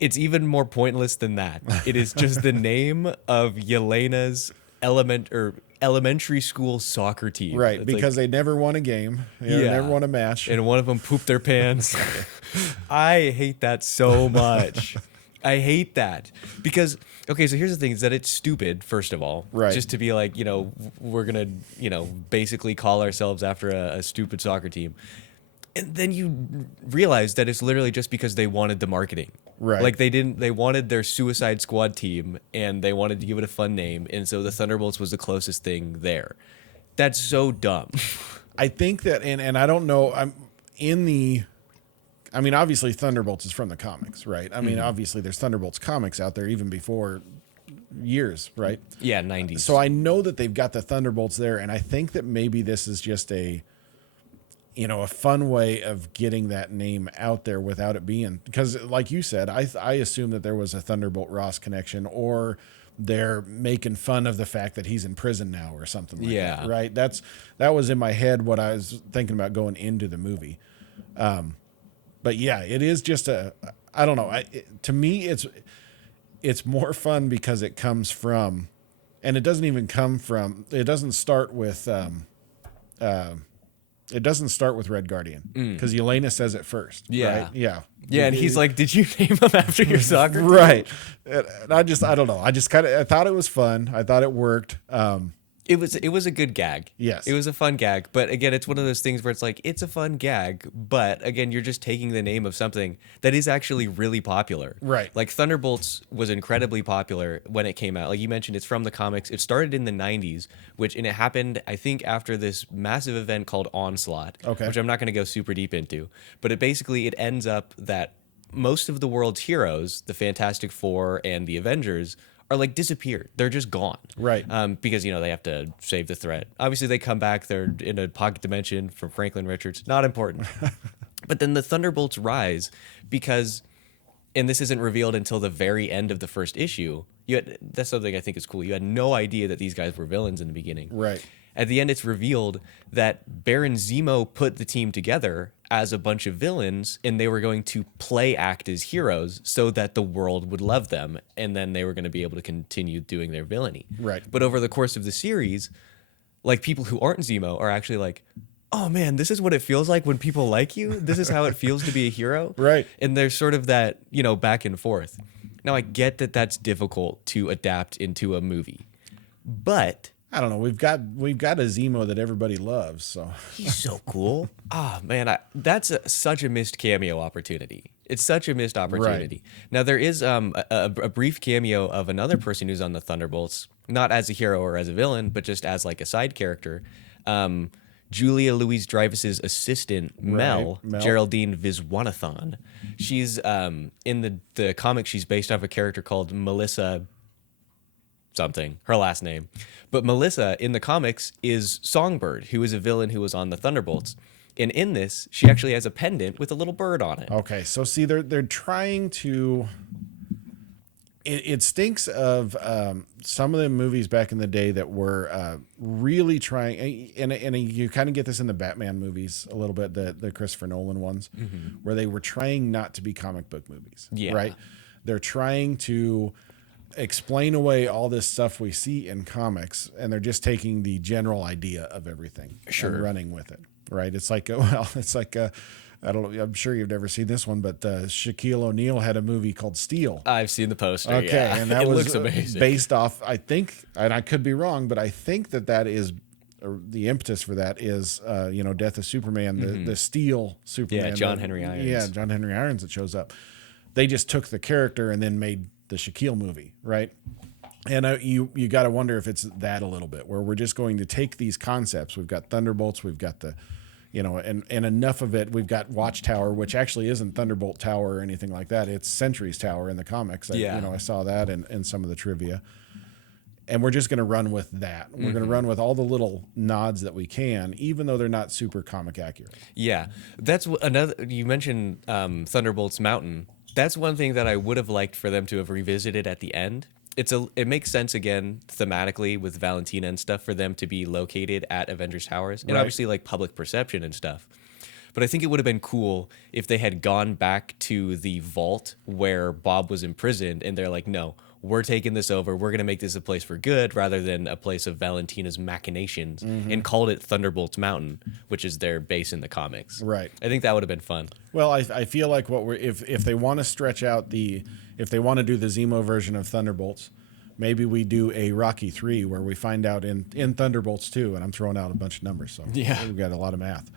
it's even more pointless than that. It is just the name of Yelena's elementary school soccer team. Right, It's because they never won a game. They never won a match. and one of them pooped their pants. I hate that so much. I hate that because, okay, so here's the thing, is that it's stupid, first of all. Right. Just to be like, we're going to, basically call ourselves after a stupid soccer team. And then you realize that it's literally just because they wanted the marketing. Right. Like they wanted their Suicide Squad team and they wanted to give it a fun name. And so the Thunderbolts was the closest thing there. That's so dumb. I think that, and I don't know, obviously Thunderbolts is from the comics, right? I mean, obviously there's Thunderbolts comics out there even before years, right? Yeah, 90s. So I know that they've got the Thunderbolts there, and I think that maybe this is just a fun way of getting that name out there without it being, because like you said, I assume that there was a Thunderbolt Ross connection, or they're making fun of the fact that he's in prison now or something like that, right? That was in my head what I was thinking about going into the movie. But yeah, it is just I don't know. To me, it's more fun because it comes from, and it doesn't even come from, it doesn't start with, it doesn't start with Red Guardian, because Yelena says it first. Yeah. Right? Yeah. Yeah, and he's like, did you name him after your soccer team? Right. And I don't know. I thought it was fun. I thought it worked. It was a good gag. Yes. It was a fun gag. But again, it's one of those things where it's like, it's a fun gag, but again, you're just taking the name of something that is actually really popular. Right. Like Thunderbolts was incredibly popular when it came out. Like you mentioned, it's from the comics. It started in the 90s, and it happened, I think, after this massive event called Onslaught, Okay. which I'm not going to go super deep into. But it ends up that most of the world's heroes, the Fantastic Four and the Avengers, are like disappeared. They're just gone. Right. Because, they have to save the threat. Obviously, they come back. They're in a pocket dimension from Franklin Richards. Not important. But then the Thunderbolts rise because, and this isn't revealed until the very end of the first issue. That's something I think is cool. You had no idea that these guys were villains in the beginning. Right. At the end, it's revealed that Baron Zemo put the team together as a bunch of villains, and they were going to play act as heroes so that the world would love them, and then they were going to be able to continue doing their villainy. Right. But over the course of the series, like, people who aren't Zemo are actually like, oh man, this is what it feels like when people like you. This is how it feels to be a hero. Right. And there's sort of that, back and forth. Now, I get that that's difficult to adapt into a movie, but I don't know. We've got a Zemo that everybody loves. So he's so cool. Ah, man, that's such a missed cameo opportunity. It's such a missed opportunity. Right. Now, there is a brief cameo of another person who's on the Thunderbolts, not as a hero or as a villain, but just as like a side character. Julia Louis-Dreyfus's assistant, Mel. Geraldine Viswanathan. She's in the comic. She's based off a character called Melissa something, her last name. But Melissa in the comics is Songbird, who is a villain who was on the Thunderbolts. And in this, she actually has a pendant with a little bird on it. Okay, so see, they're trying to. It stinks of some of the movies back in the day that were really trying, and you kind of get this in the Batman movies a little bit, the Christopher Nolan ones, where they were trying not to be comic book movies. Yeah. Right. They're trying to explain away all this stuff we see in comics, and they're just taking the general idea of everything and running with it. Right. It's like, I don't know. I'm sure you've never seen this one, but Shaquille O'Neal had a movie called Steel. I've seen the poster. Okay, yeah. and that it was looks amazing. Based off, I think, and I could be wrong, but I think that is the impetus for that is, Death of Superman, the Steel Superman. Yeah, John Henry Irons. Yeah, John Henry Irons that shows up. They just took the character and then made the Shaquille movie, right? And you got to wonder if it's that a little bit, where we're just going to take these concepts. We've got Thunderbolts, we've got the, and enough of it. We've got Watchtower, which actually isn't Thunderbolt Tower or anything like that. It's Sentry's Tower in the comics. I saw that in some of the trivia. And we're just going to run with that. We're going to run with all the little nods that we can, even though they're not super comic accurate. Yeah, that's another. You mentioned Thunderbolts Mountain. That's one thing that I would have liked for them to have revisited at the end. It makes sense again thematically with Valentina and stuff for them to be located at Avengers Towers, and obviously like public perception and stuff. But I think it would have been cool if they had gone back to the vault where Bob was imprisoned, and they're like, no, we're taking this over. We're going to make this a place for good rather than a place of Valentina's machinations, and called it Thunderbolts Mountain, which is their base in the comics. Right. I think that would have been fun. Well, I feel like if they want to stretch out if they want to do the Zemo version of Thunderbolts, maybe we do a Rocky 3 where we find out in Thunderbolts 2, and I'm throwing out a bunch of numbers, so we've got a lot of math.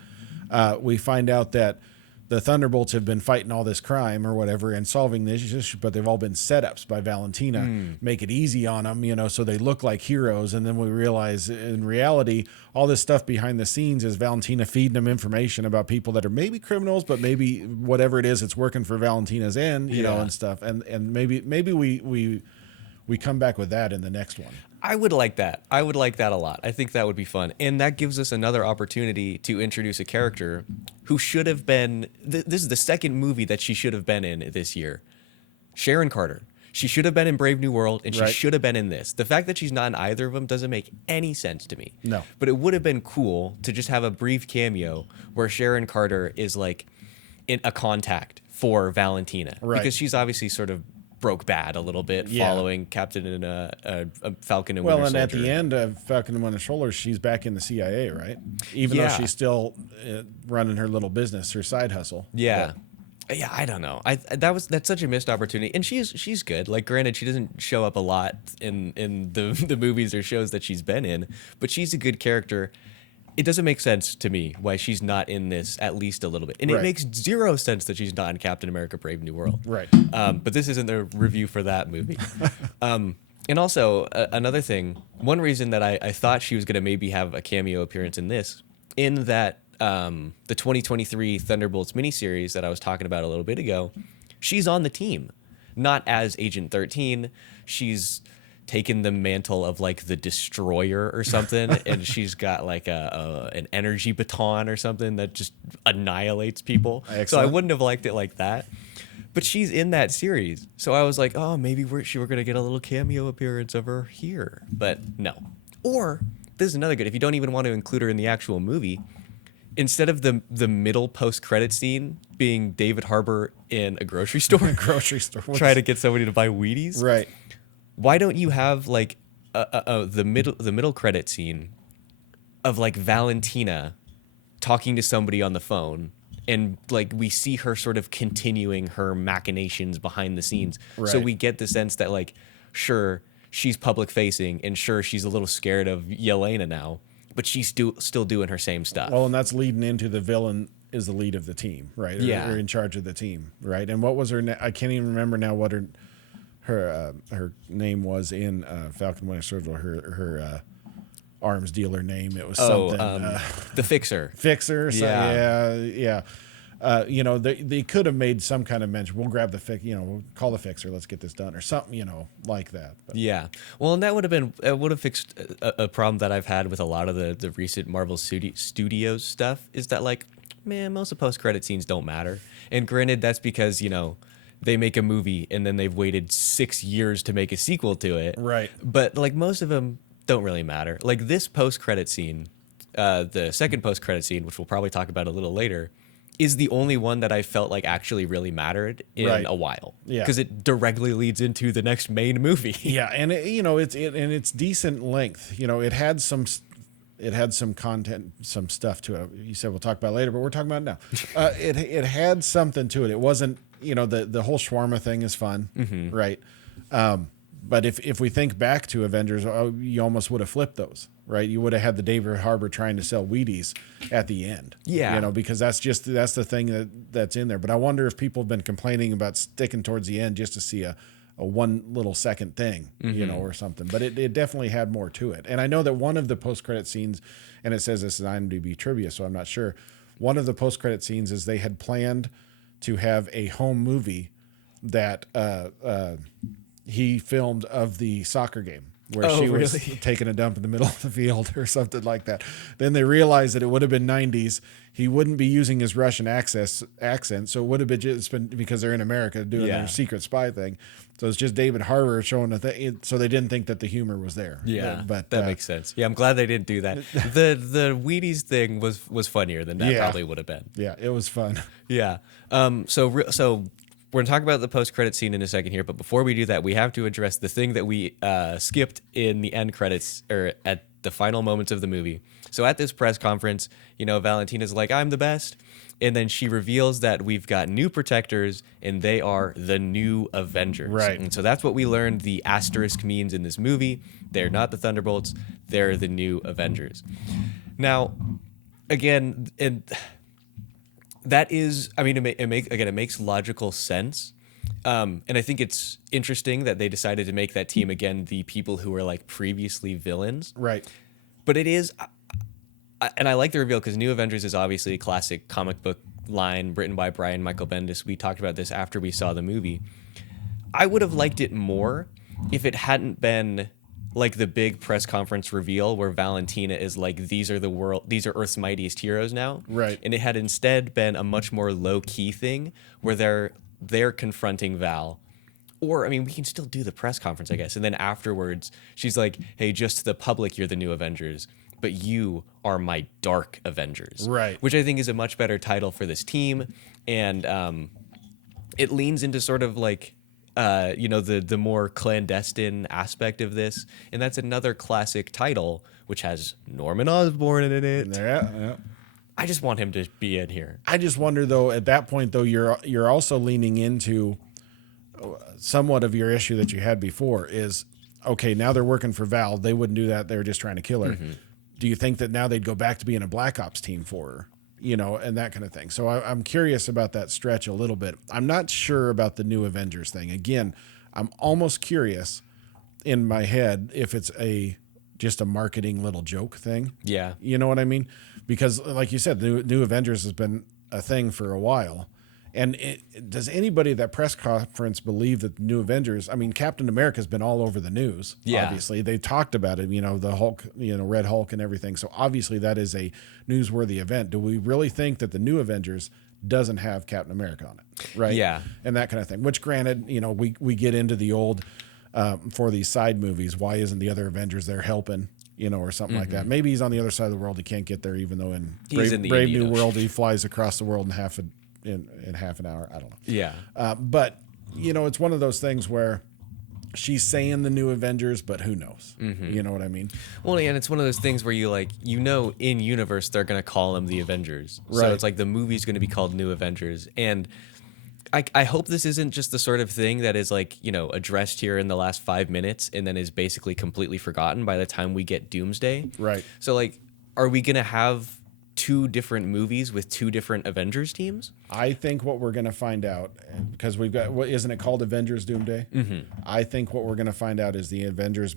We find out that the Thunderbolts have been fighting all this crime or whatever and solving this issue, but they've all been setups by Valentina, make it easy on them, so they look like heroes. And then we realize in reality, all this stuff behind the scenes is Valentina feeding them information about people that are maybe criminals, but maybe whatever it is, it's working for Valentina's end, you know, and stuff. And maybe we come back with that in the next one. I would like that. I would like that a lot. I think that would be fun. And that gives us another opportunity to introduce a character who should have been... This is the second movie that she should have been in this year. Sharon Carter. She should have been in Brave New World, and she should have been in this. The fact that she's not in either of them doesn't make any sense to me. No. But it would have been cool to just have a brief cameo where Sharon Carter is like in a contact for Valentina. Right. Because she's obviously sort of broke bad a little bit following Captain and a Falcon and Winter Well, and Soldier. at the end of Falcon and Winter Soldier, she's back in the CIA, right? Even though she's still running her little business, her side hustle. Yeah. Yeah, I don't know. That's such a missed opportunity, and she's good. Like, granted, she doesn't show up a lot in the movies or shows that she's been in, but she's a good character. It doesn't make sense to me why she's not in this at least a little bit. And it makes zero sense that she's not in Captain America Brave New World. Right. But this isn't the review for that movie. And also, another thing, one reason that I thought she was going to maybe have a cameo appearance in this, in that the 2023 Thunderbolts miniseries that I was talking about a little bit ago, she's on the team. Not as Agent 13. She's taken the mantle of like the Destroyer or something, and she's got like an energy baton or something that just annihilates people. Excellent. So I wouldn't have liked it like that, but she's in that series, so I was like, oh, maybe we're gonna get a little cameo appearance of her here, but no. Or this is another good, if you don't even want to include her in the actual movie, instead of the middle post-credit scene being David Harbour in a grocery store, trying to get somebody to buy Wheaties, right? Why don't you have like the middle credit scene of like Valentina talking to somebody on the phone, and like we see her sort of continuing her machinations behind the scenes, so we get the sense that like, sure, she's public facing, and sure, she's a little scared of Yelena now, but she's still doing her same stuff. Well, and that's leading into the villain is the lead of the team, right? Or in charge of the team, right? And what was her? I can't even remember now what her name was in Falcon Winter Soldier. Her arms dealer name. It was something. The Fixer. Fixer. So, yeah. They could have made some kind of mention. We'll grab the we'll call the Fixer. Let's get this done, or something, like that. But. Yeah. Well, and that would have fixed a problem that I've had with a lot of the recent Marvel Studios stuff. Is that like, man, most of post credit scenes don't matter. And granted, that's because they make a movie and then they've waited 6 years to make a sequel to it. Right. But like most of them don't really matter. Like this post-credit scene, the second post-credit scene, which we'll probably talk about a little later, is the only one that I felt like actually really mattered in a while. Yeah. Because it directly leads into the next main movie. Yeah, and it's decent length. It had some content, some stuff to it. You said we'll talk about it later, but we're talking about it now. It had something to it. It wasn't, the whole shawarma thing is fun, right? But if we think back to Avengers, you almost would have flipped those, right? You would have had the David Harbour trying to sell Wheaties at the end, because that's the thing that's in there. But I wonder if people have been complaining about sticking towards the end just to see a one little second thing, or something. But it definitely had more to it. And I know that one of the post-credit scenes, and it says this is IMDb trivia, so I'm not sure. One of the post-credit scenes is they had planned to have a home movie that he filmed of the soccer game. where she was taking a dump in the middle of the field or something like that. Then they realized that it would have been 90s. He wouldn't be using his Russian accent, so it would have been just been because they're in America doing their secret spy thing. So it's just David Harbour showing the thing, so they didn't think that the humor was there. Yeah, but that makes sense. Yeah, I'm glad they didn't do that. The Wheaties thing was funnier than that probably would have been. Yeah, it was fun. Yeah. So we're going to talk about the post-credit scene in a second here, but before we do that, we have to address the thing that we skipped in the end credits, or at the final moments of the movie. So at this press conference, Valentina's like, I'm the best. And then she reveals that we've got new protectors, and they are the new Avengers. Right. And so that's what we learned the asterisk means in this movie. They're not the Thunderbolts. They're the new Avengers. Now, again, and that is, it makes logical sense. And I think it's interesting that they decided to make that team, again, the people who were like previously villains. Right. But it is, and I like the reveal because New Avengers is obviously a classic comic book line written by Brian Michael Bendis. We talked about this after we saw the movie. I would have liked it more if it hadn't been like the big press conference reveal where Valentina is like, these are Earth's mightiest heroes now. Right. And it had instead been a much more low key thing where they're confronting Val. Or, we can still do the press conference, I guess. And then afterwards, she's like, hey, just to the public, you're the new Avengers. But you are my dark Avengers. Right. Which I think is a much better title for this team. And it leans into sort of like, the more clandestine aspect of this. And that's another classic title, which has Norman Osborn in it. Yeah. I just want him to be in here. I just wonder, though, at that point, though, you're also leaning into somewhat of your issue that you had before is, okay, now they're working for Val. They wouldn't do that. They were just trying to kill her. Mm-hmm. Do you think that now they'd go back to being a Black Ops team for her, and that kind of thing? So I'm curious about that stretch a little bit. I'm not sure about the new Avengers thing. Again, I'm almost curious in my head if it's just a marketing little joke thing. Yeah. You know what I mean? Because like you said, the new Avengers has been a thing for a while. And does anybody at that press conference believe that the new Avengers, Captain America's been all over the news, obviously. They talked about it, the Hulk, Red Hulk and everything. So obviously that is a newsworthy event. Do we really think that the new Avengers doesn't have Captain America on it? Right? Yeah. And that kind of thing, which granted, we get into the old, for these side movies, why isn't the other Avengers there helping? Or something like that. Maybe he's on the other side of the world. He can't get there, even though in Brave New World, he flies across the world in half an hour. I don't know. Yeah. But, it's one of those things where she's saying the new Avengers, but who knows? Mm-hmm. You know what I mean? Well, and it's one of those things where in universe, they're going to call them the Avengers. Right. So it's like the movie's going to be called New Avengers. And I hope this isn't just the sort of thing that is addressed here in the last 5 minutes and then is basically completely forgotten by the time we get Doomsday. Right. So are we going to have 2 different movies with 2 different Avengers teams? I think what we're going to find out, because we've got, isn't it called Avengers Doomsday? Mm-hmm. I think what we're going to find out is the Avengers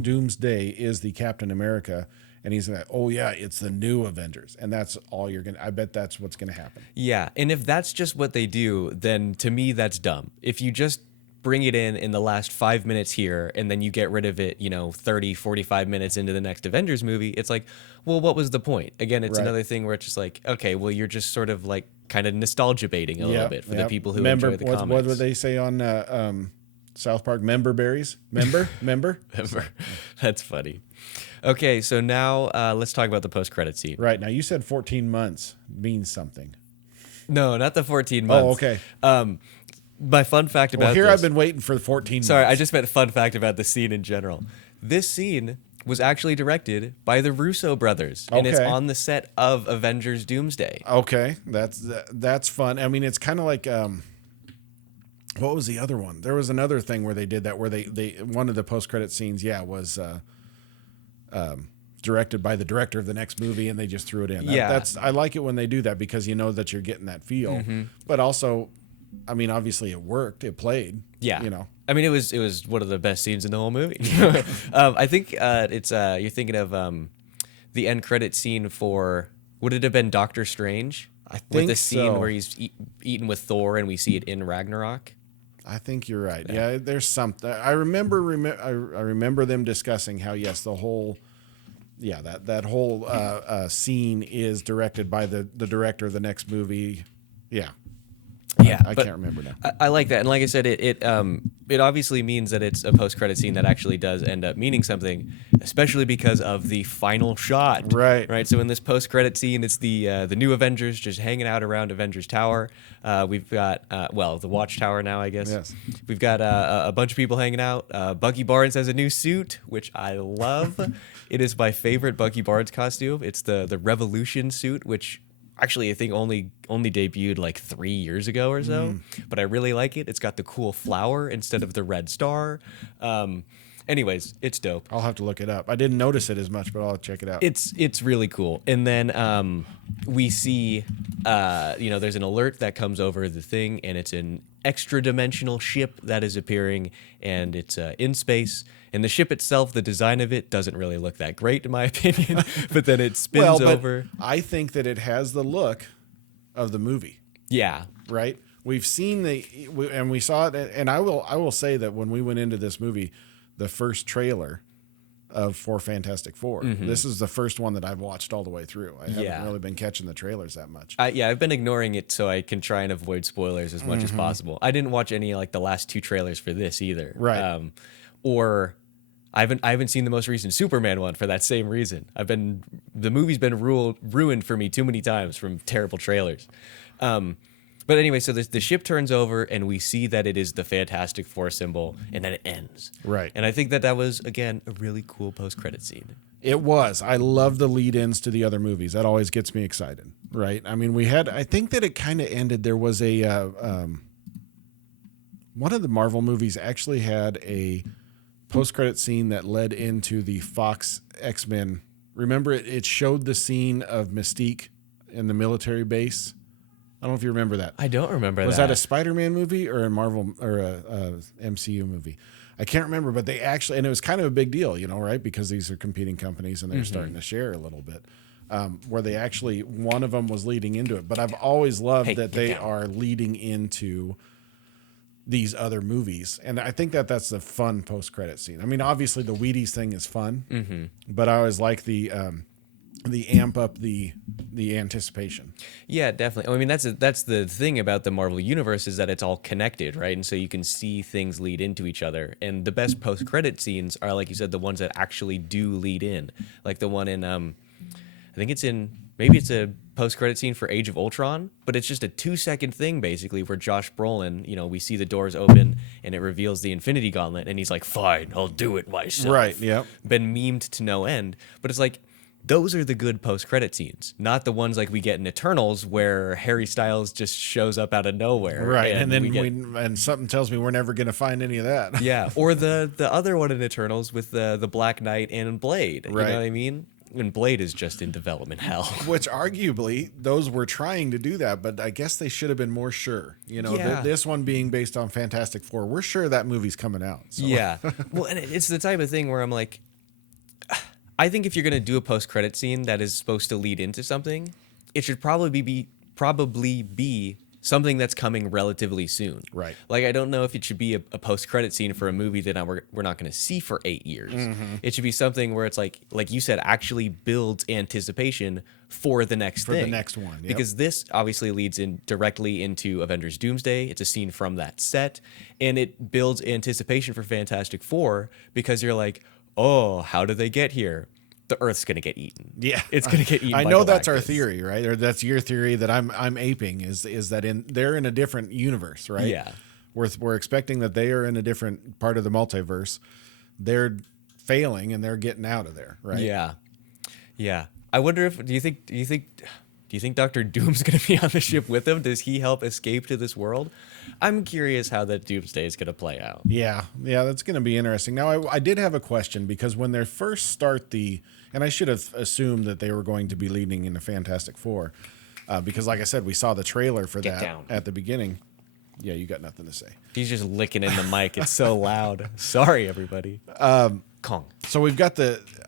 Doomsday is the Captain America. And he's like, oh, yeah, it's the new Avengers. And that's all I bet that's what's going to happen. Yeah. And if that's just what they do, then to me, that's dumb. If you just bring it in the last 5 minutes here, and then you get rid of it, 30, 45 minutes into the next Avengers movie, it's like, well, what was the point? Again, it's another thing where it's just like, okay, well, you're just sort of like kind of nostalgia baiting a little bit for the people who enjoy the comics. What would they say on South Park? Member berries? Member? That's funny. Okay, so now let's talk about the post-credit scene. Right. Now, you said 14 months means something. No, not the 14 months. Oh, okay. My fun fact about here this, I've been waiting for 14 months. Sorry, I just meant fun fact about the scene in general. This scene was actually directed by the Russo brothers, and it's on the set of Avengers Doomsday. Okay, that's fun. It's kind of like what was the other one? There was another thing where they did that, where they one of the post-credit scenes, was directed by the director of the next movie, and they just threw it in. I like it when they do that, because that you're getting that feel, but also, obviously it worked. It played. Yeah. It was one of the best scenes in the whole movie. I think it's you're thinking of the end credit scene for, would it have been Doctor Strange? I think with the scene so. where he's eaten with Thor, and we see it in Ragnarok. I think you're right. Yeah, there's something. I remember them discussing how yes, the whole that whole scene is directed by the director of the next movie. Yeah. Yeah, I can't remember now. I like that, and like I said, it obviously means that it's a post-credit scene that actually does end up meaning something, especially because of the final shot. Right. So in this post-credit scene, it's the new Avengers just hanging out around Avengers Tower. We've got the Watchtower now, I guess. Yes. We've got a bunch of people hanging out. Bucky Barnes has a new suit, which I love. It is my favorite Bucky Barnes costume. It's the Revolution suit, which actually I think only debuted like 3 years ago or so, but I really like it. It's got the cool flower instead of the red star. Anyways, it's dope. I'll have to look it up. I didn't notice it as much, but I'll check it out. It's really cool. And then we see there's an alert that comes over the thing, and it's an extra dimensional ship that is appearing, and it's in space. And the ship itself, the design of it doesn't really look that great in my opinion, but then it spins over. I think that it has the look of the movie. Yeah. Right? We've seen and we saw it, and I will say that when we went into this movie, the first trailer for Fantastic Four, this is the first one that I've watched all the way through. I haven't really been catching the trailers that much. I've been ignoring it so I can try and avoid spoilers as much as possible. I didn't watch any like the last 2 trailers for this either. Right. Or I haven't seen the most recent Superman one for that same reason. The movie's been ruined for me too many times from terrible trailers. But anyway, so the ship turns over and we see that it is the Fantastic Four symbol, and then it ends. Right. And I think that was, again, a really cool post-credit scene. It was. I love the lead-ins to the other movies. That always gets me excited, right? I mean, I think that it kind of ended. There was one of the Marvel movies actually had a post-credit scene that led into the Fox X-Men. Remember, it showed the scene of Mystique in the military base. I don't know if you remember that. I don't remember that. Was that a Spider-Man movie or a Marvel or a MCU movie? I can't remember, but they actually, and it was kind of a big deal, right? Because these are competing companies and they're starting to share a little bit. Where they actually, one of them was leading into it. But I've always loved that they are leading into these other movies. And I think that's the fun post-credit scene. I mean, obviously the Wheaties thing is fun, but I always like the amp up the anticipation. Yeah, definitely. I mean, that's the thing about the Marvel universe is that it's all connected, right? And so you can see things lead into each other. And the best post-credit scenes are, like you said, the ones that actually do lead in. Like the one in, I think maybe it's a post-credit scene for Age of Ultron, but it's just a 2-second thing, basically, where Josh Brolin, we see the doors open and it reveals the Infinity Gauntlet, and he's like, fine, I'll do it myself. Right, yep. Been memed to no end. But it's like, those are the good post-credit scenes, not the ones like we get in Eternals where Harry Styles just shows up out of nowhere. Right, and then and something tells me we're never going to find any of that. Yeah, or the other one in Eternals with the Black Knight and Blade. Right. You know what I mean? And Blade is just in development hell. Which arguably, those were trying to do that, but I guess they should have been more sure. This one being based on Fantastic Four, we're sure that movie's coming out. So. Yeah. Well, and it's the type of thing where I'm like, I think if you're going to do a post-credit scene that is supposed to lead into something, it should probably be something that's coming relatively soon. Right. Like, I don't know if it should be a post-credit scene for a movie that we're not going to see for 8 years. It should be something where it's like you said, actually builds anticipation for the next thing. For the next one, yep. Because this obviously leads in directly into Avengers Doomsday. It's a scene from that set, and it builds anticipation for Fantastic Four because you're like, oh, how did they get here? The Earth's gonna get eaten. Yeah, it's gonna get eaten. I know that's our theory, right? Or that's your theory that I'm aping is that they're in a different universe, right? Yeah, we're expecting that they are in a different part of the multiverse. They're failing and they're getting out of there, right? Yeah. I wonder if do you think Dr. Doom's gonna be on the ship with him? Does he help escape to this world? I'm curious how that Doomsday is going to play out. Yeah, that's going to be interesting. Now, I did have a question because when they first start and I should have assumed that they were going to be leading into Fantastic Four, because like I said, we saw the trailer for that at the beginning. Yeah, you got nothing to say. He's just licking in the mic. It's so loud. Sorry, everybody. Kong. So we've got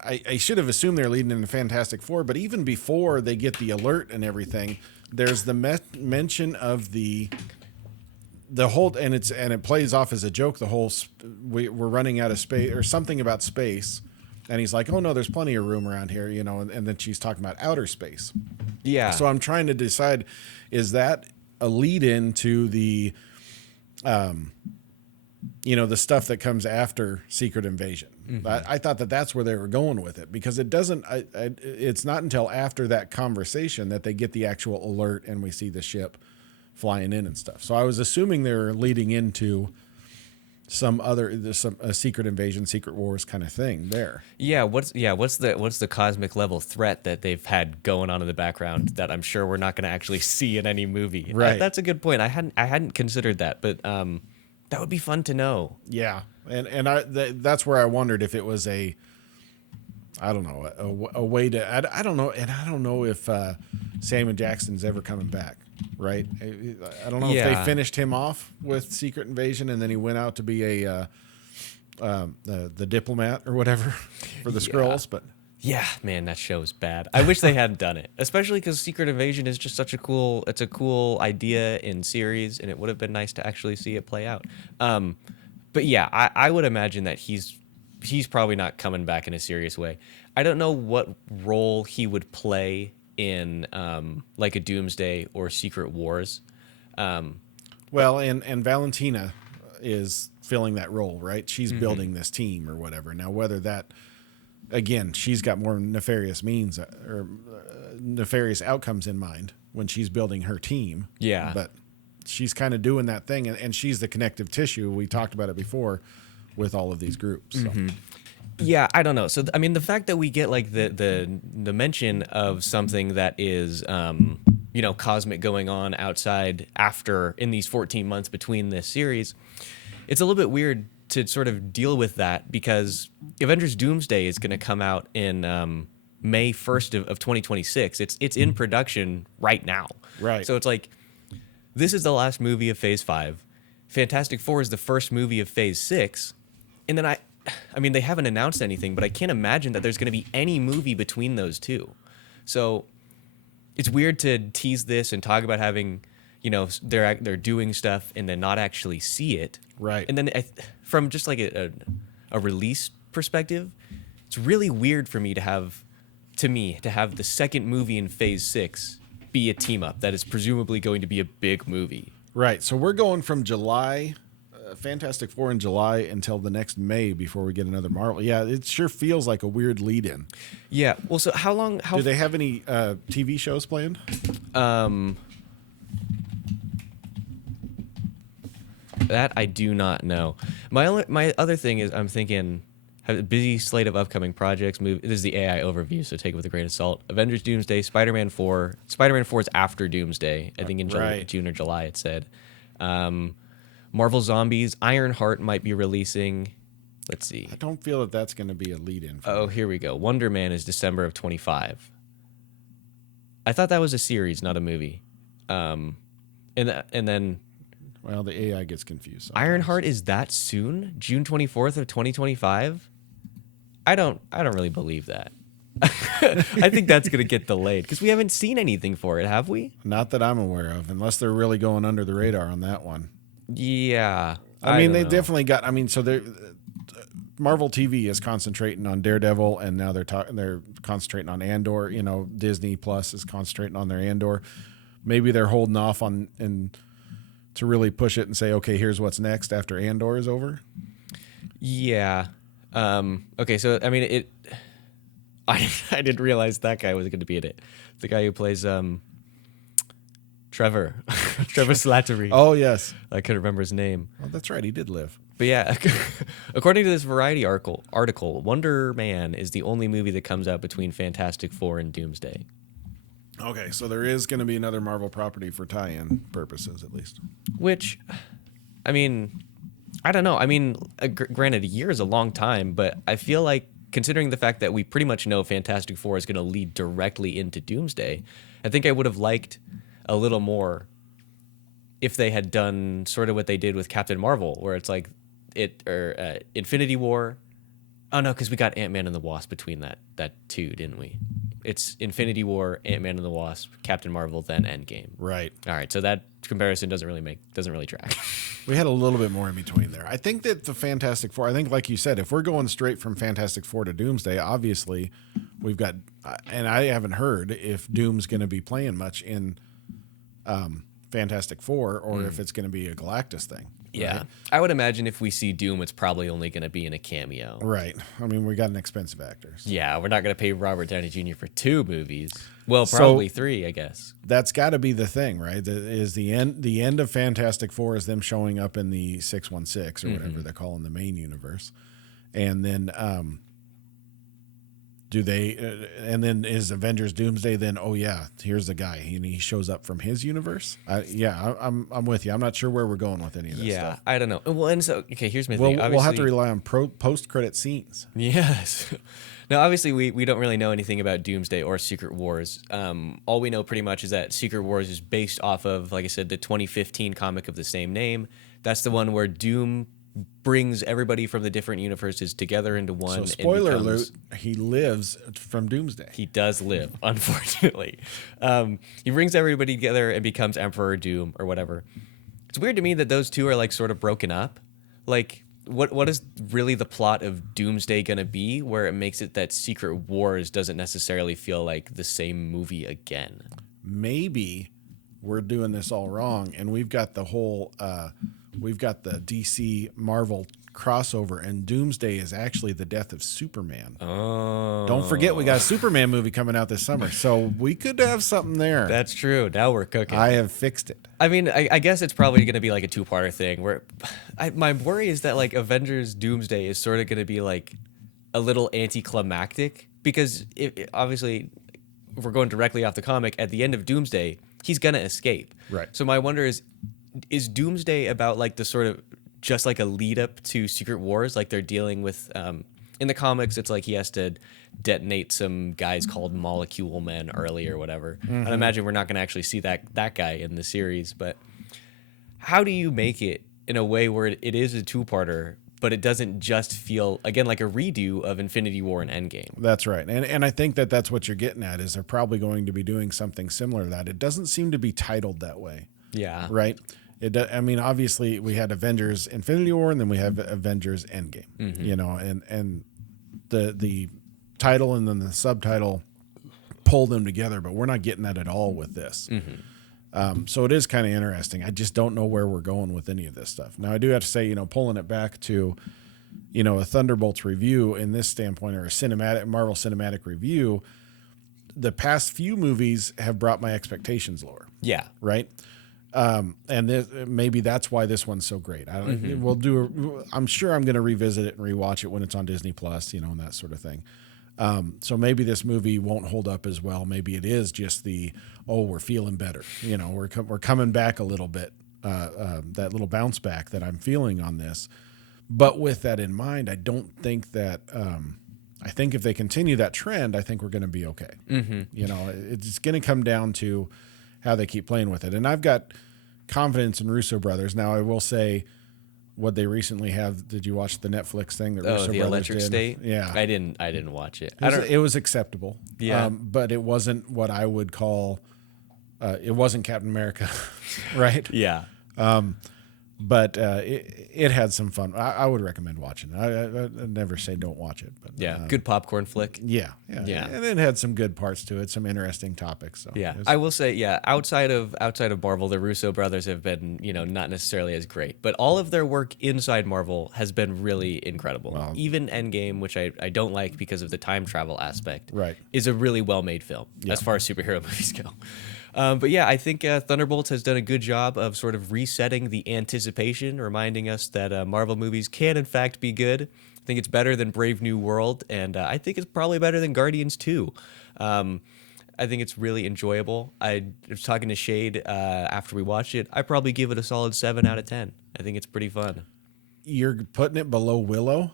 I should have assumed they're leading into Fantastic Four, but even before they get the alert and everything, there's the mention of the the whole and it plays off as a joke. The whole we're running out of space or something about space, and he's like, "Oh no, there's plenty of room around here," and then she's talking about outer space. Yeah. So I'm trying to decide, is that a lead in to the, the stuff that comes after Secret Invasion? Mm-hmm. I thought that's where they were going with it, because it doesn't. It's not until after that conversation that they get the actual alert and we see the ship flying in and stuff. So I was assuming they were leading into a Secret Invasion, Secret Wars kind of thing there. Yeah, what's the cosmic level threat that they've had going on in the background that I'm sure we're not going to actually see in any movie? Right. That's a good point. I hadn't considered that, but that would be fun to know. Yeah, and that's where I wondered if it was a way to I don't know, and I don't know if Samuel Jackson's ever coming back. Right, I don't know if they finished him off with Secret Invasion and then he went out to be the diplomat or whatever for the Skrulls. But yeah, man, that show is bad. I wish they hadn't done it, especially because Secret Invasion is just such a cool idea in series, and it would have been nice to actually see it play out. But yeah, I would imagine that he's probably not coming back in a serious way. I don't know what role he would play in like a Doomsday or Secret Wars. Well, and Valentina is filling that role, right? She's building this team or whatever. Now, whether that, again, she's got more nefarious means or nefarious outcomes in mind when she's building her team. Yeah. But she's kind of doing that thing, and she's the connective tissue. We talked about it before with all of these groups. So. Mm-hmm. Yeah, I don't know. So, I mean, the fact that we get like the mention of something that is, cosmic going on outside in these 14 months between this series, it's a little bit weird to sort of deal with that, because Avengers Doomsday is going to come out in May 1st of 2026. It's in production right now. Right. So it's like, this is the last movie of Phase 5. Fantastic Four is the first movie of Phase 6. And then I mean, they haven't announced anything, but I can't imagine that there's going to be any movie between those two. So it's weird to tease this and talk about having, they're doing stuff and then not actually see it. Right. And then from just like a release perspective, it's really weird for me to have the second movie in Phase 6 be a team up that is presumably going to be a big movie. Right. So we're going from July. Fantastic Four in July until the next May before we get another Marvel. Yeah, it sure feels like a weird lead-in. Yeah. Well, so how long? Do they have any TV shows planned? That I do not know. My other thing is I'm thinking have a busy slate of upcoming projects. This is the AI overview, so take it with a grain of salt. Avengers Doomsday, Spider-Man 4. Spider-Man 4 is after Doomsday. I think in June or July it said. Marvel Zombies, Ironheart might be releasing. Let's see. I don't feel that that's going to be a lead-in. Here we go. Wonder Man is December of 25. I thought that was a series, not a movie. And then... Well, the AI gets confused sometimes. Ironheart is that soon? June 24th of 2025? I don't really believe that. I think that's going to get delayed because we haven't seen anything for it, have we? Not that I'm aware of, unless they're really going under the radar on that one. Yeah. I mean, they definitely got. I mean, so they're Marvel TV is concentrating on Daredevil, and now they're concentrating on Andor. Disney Plus is concentrating on their Andor. Maybe they're holding off on to really push it and say, okay, here's what's next after Andor is over. Yeah. Okay. So I mean, I didn't realize that guy was going to be in it. The guy who plays Trevor Slattery. Oh, yes. I couldn't remember his name. Oh, that's right. He did live. But yeah, according to this Variety article, Wonder Man is the only movie that comes out between Fantastic Four and Doomsday. Okay, so there is going to be another Marvel property for tie-in purposes, at least. Which, I mean, I don't know. I mean, granted, a year is a long time, but I feel like considering the fact that we pretty much know Fantastic Four is going to lead directly into Doomsday, I think I would have liked a little more if they had done sort of what they did with Captain Marvel, where it's like Infinity War. Oh no, because we got Ant-Man and the Wasp between that too, didn't we? it's Infinity War, Ant-Man and the Wasp, Captain Marvel, then Endgame. Right. All right, so that comparison doesn't really track. We had a little bit more in between there. I think that the Fantastic Four, I think like you said, if we're going straight from Fantastic Four to Doomsday, obviously we've got, and I haven't heard if Doom's going to be playing much in Fantastic Four or if it's going to be a Galactus thing. Yeah. Right? I would imagine if we see Doom, it's probably only going to be in a cameo. Right. I mean, we got an expensive actor. So. Yeah, we're not going to pay Robert Downey Jr. for 2 movies. Well, probably 3, I guess. That's got to be the thing, right? Is the end of Fantastic Four is them showing up in the 616 or whatever they're calling the main universe. And then and then is Avengers Doomsday then, oh yeah, here's the guy and he shows up from his universe? I'm with you. I'm not sure where we're going with any of this stuff. I don't know. Well, and so okay, here's my thing. We'll have to rely on post-credit scenes. Yes. Now, obviously, we don't really know anything about Doomsday or Secret Wars. All we know pretty much is that Secret Wars is based off of, like I said, the 2015 comic of the same name. That's the one where Doom brings everybody from the different universes together into one. So spoiler alert, he lives from Doomsday. He does live, unfortunately. He brings everybody together and becomes Emperor Doom or whatever. It's weird to me that those two are like sort of broken up. Like, what is really the plot of Doomsday going to be where it makes it that Secret Wars doesn't necessarily feel like the same movie again? Maybe we're doing this all wrong and we've got the whole... we've got the DC Marvel crossover, and Doomsday is actually the death of Superman. Oh. Don't forget, we got a Superman movie coming out this summer, so we could have something there. That's true. Now we're cooking. I have fixed it. I mean, I guess it's probably going to be like a 2-parter thing where my worry is that like Avengers Doomsday is sort of going to be like a little anticlimactic because obviously if we're going directly off the comic, at the end of Doomsday, he's going to escape. Right. So my wonder is Doomsday about like the sort of just like a lead up to Secret Wars, like they're dealing with in the comics, it's like he has to detonate some guys called Molecule Men early or whatever. I imagine we're not going to actually see that guy in the series, but how do you make it in a way where it is a 2-parter, but it doesn't just feel again like a redo of Infinity War and Endgame? That's right, and I think that's what you're getting at is they're probably going to be doing something similar to that. It doesn't seem to be titled that way. Yeah. Right. I mean, obviously, we had Avengers Infinity War, and then we have Avengers Endgame. You know, and the title and then the subtitle pull them together, but we're not getting that at all with this. So it is kind of interesting. I just don't know where we're going with any of this stuff. Now, I do have to say, you know, pulling it back to, you know, a Thunderbolts review in this standpoint or a Marvel cinematic review, the past few movies have brought my expectations lower. Yeah. Right. And maybe that's why this one's so great. I don't. I'm sure I'm going to revisit it and rewatch it when it's on Disney Plus, you know, and that sort of thing. So maybe this movie won't hold up as well. Maybe it is just we're feeling better. You know, we're coming back a little bit. That little bounce back that I'm feeling on this. But with that in mind, I don't think that. I think if they continue that trend, I think we're going to be okay. You know, it's going to come down to how they keep playing with it. And I've got confidence in Russo brothers. Now, I will say what they recently have. Did you watch the Netflix thing that Russo the brothers Electric did? State? Yeah. I didn't watch it. It was acceptable. Yeah. But it wasn't what I would call, it wasn't Captain America, right? Yeah. But it had some fun. I would recommend watching it. I never say don't watch it. But Yeah. Good popcorn flick. Yeah. And it had some good parts to it, some interesting topics. So Yeah, I will say, outside of Marvel, the Russo brothers have been, you know, not necessarily as great, but all of their work inside Marvel has been really incredible. Wow. Even Endgame, which I don't like because of the time travel aspect, Right. is a really well-made film as far as superhero movies go. But yeah, I think Thunderbolts has done a good job of sort of resetting the anticipation, reminding us that Marvel movies can in fact be good. I think it's better than Brave New World, and I think it's probably better than Guardians 2. I think it's really enjoyable. I was talking to Shade after we watched it. I probably give it a solid 7 out of 10. I think it's pretty fun. You're putting it below Willow?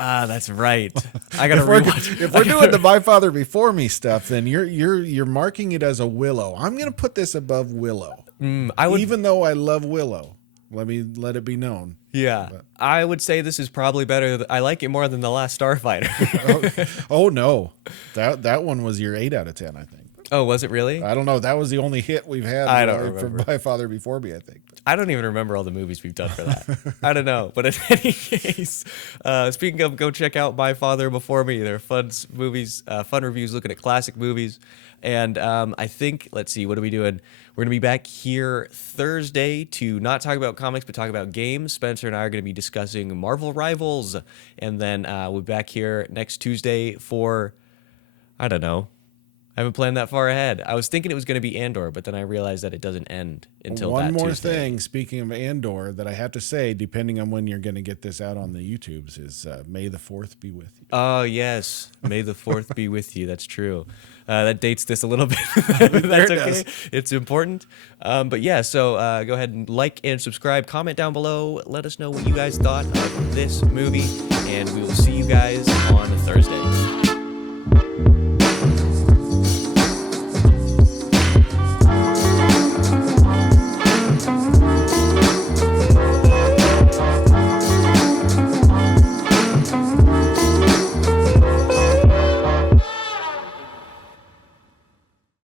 Ah, that's right. I gotta rewatch it. If we're doing the My Father Before Me stuff, then you're marking it as a Willow. I'm gonna put this above Willow. I would, even though I love Willow. Let it be known. Yeah, I would say this is probably better. I like it more than the last Starfighter. Oh no, that one was your 8 out of 10, I think. Oh, was it really? I don't know. That was the only hit we've had. I don't remember. From My Father Before Me, I think. I don't even remember all the movies we've done for that. I don't know. But in any case, speaking of, go check out My Father Before Me. They're fun movies, fun reviews looking at classic movies. And I think, let's see, what are we doing? We're going to be back here Thursday to not talk about comics, but talk about games. Spencer and I are going to be discussing Marvel Rivals. And then we'll be back here next Tuesday for, I don't know. I haven't planned that far ahead. I was thinking it was going to be Andor, but then I realized that it doesn't end until One that more Tuesday. thing, speaking of Andor, that I have to say, depending on when you're going to get this out on the YouTubes, is May the 4th be with you. Oh, yes. May the 4th be with you. That's true. That dates this a little bit. That's okay. It's important. But yeah, so go ahead and like and subscribe. Comment down below. Let us know what you guys thought of this movie. And we will see you guys on Thursday.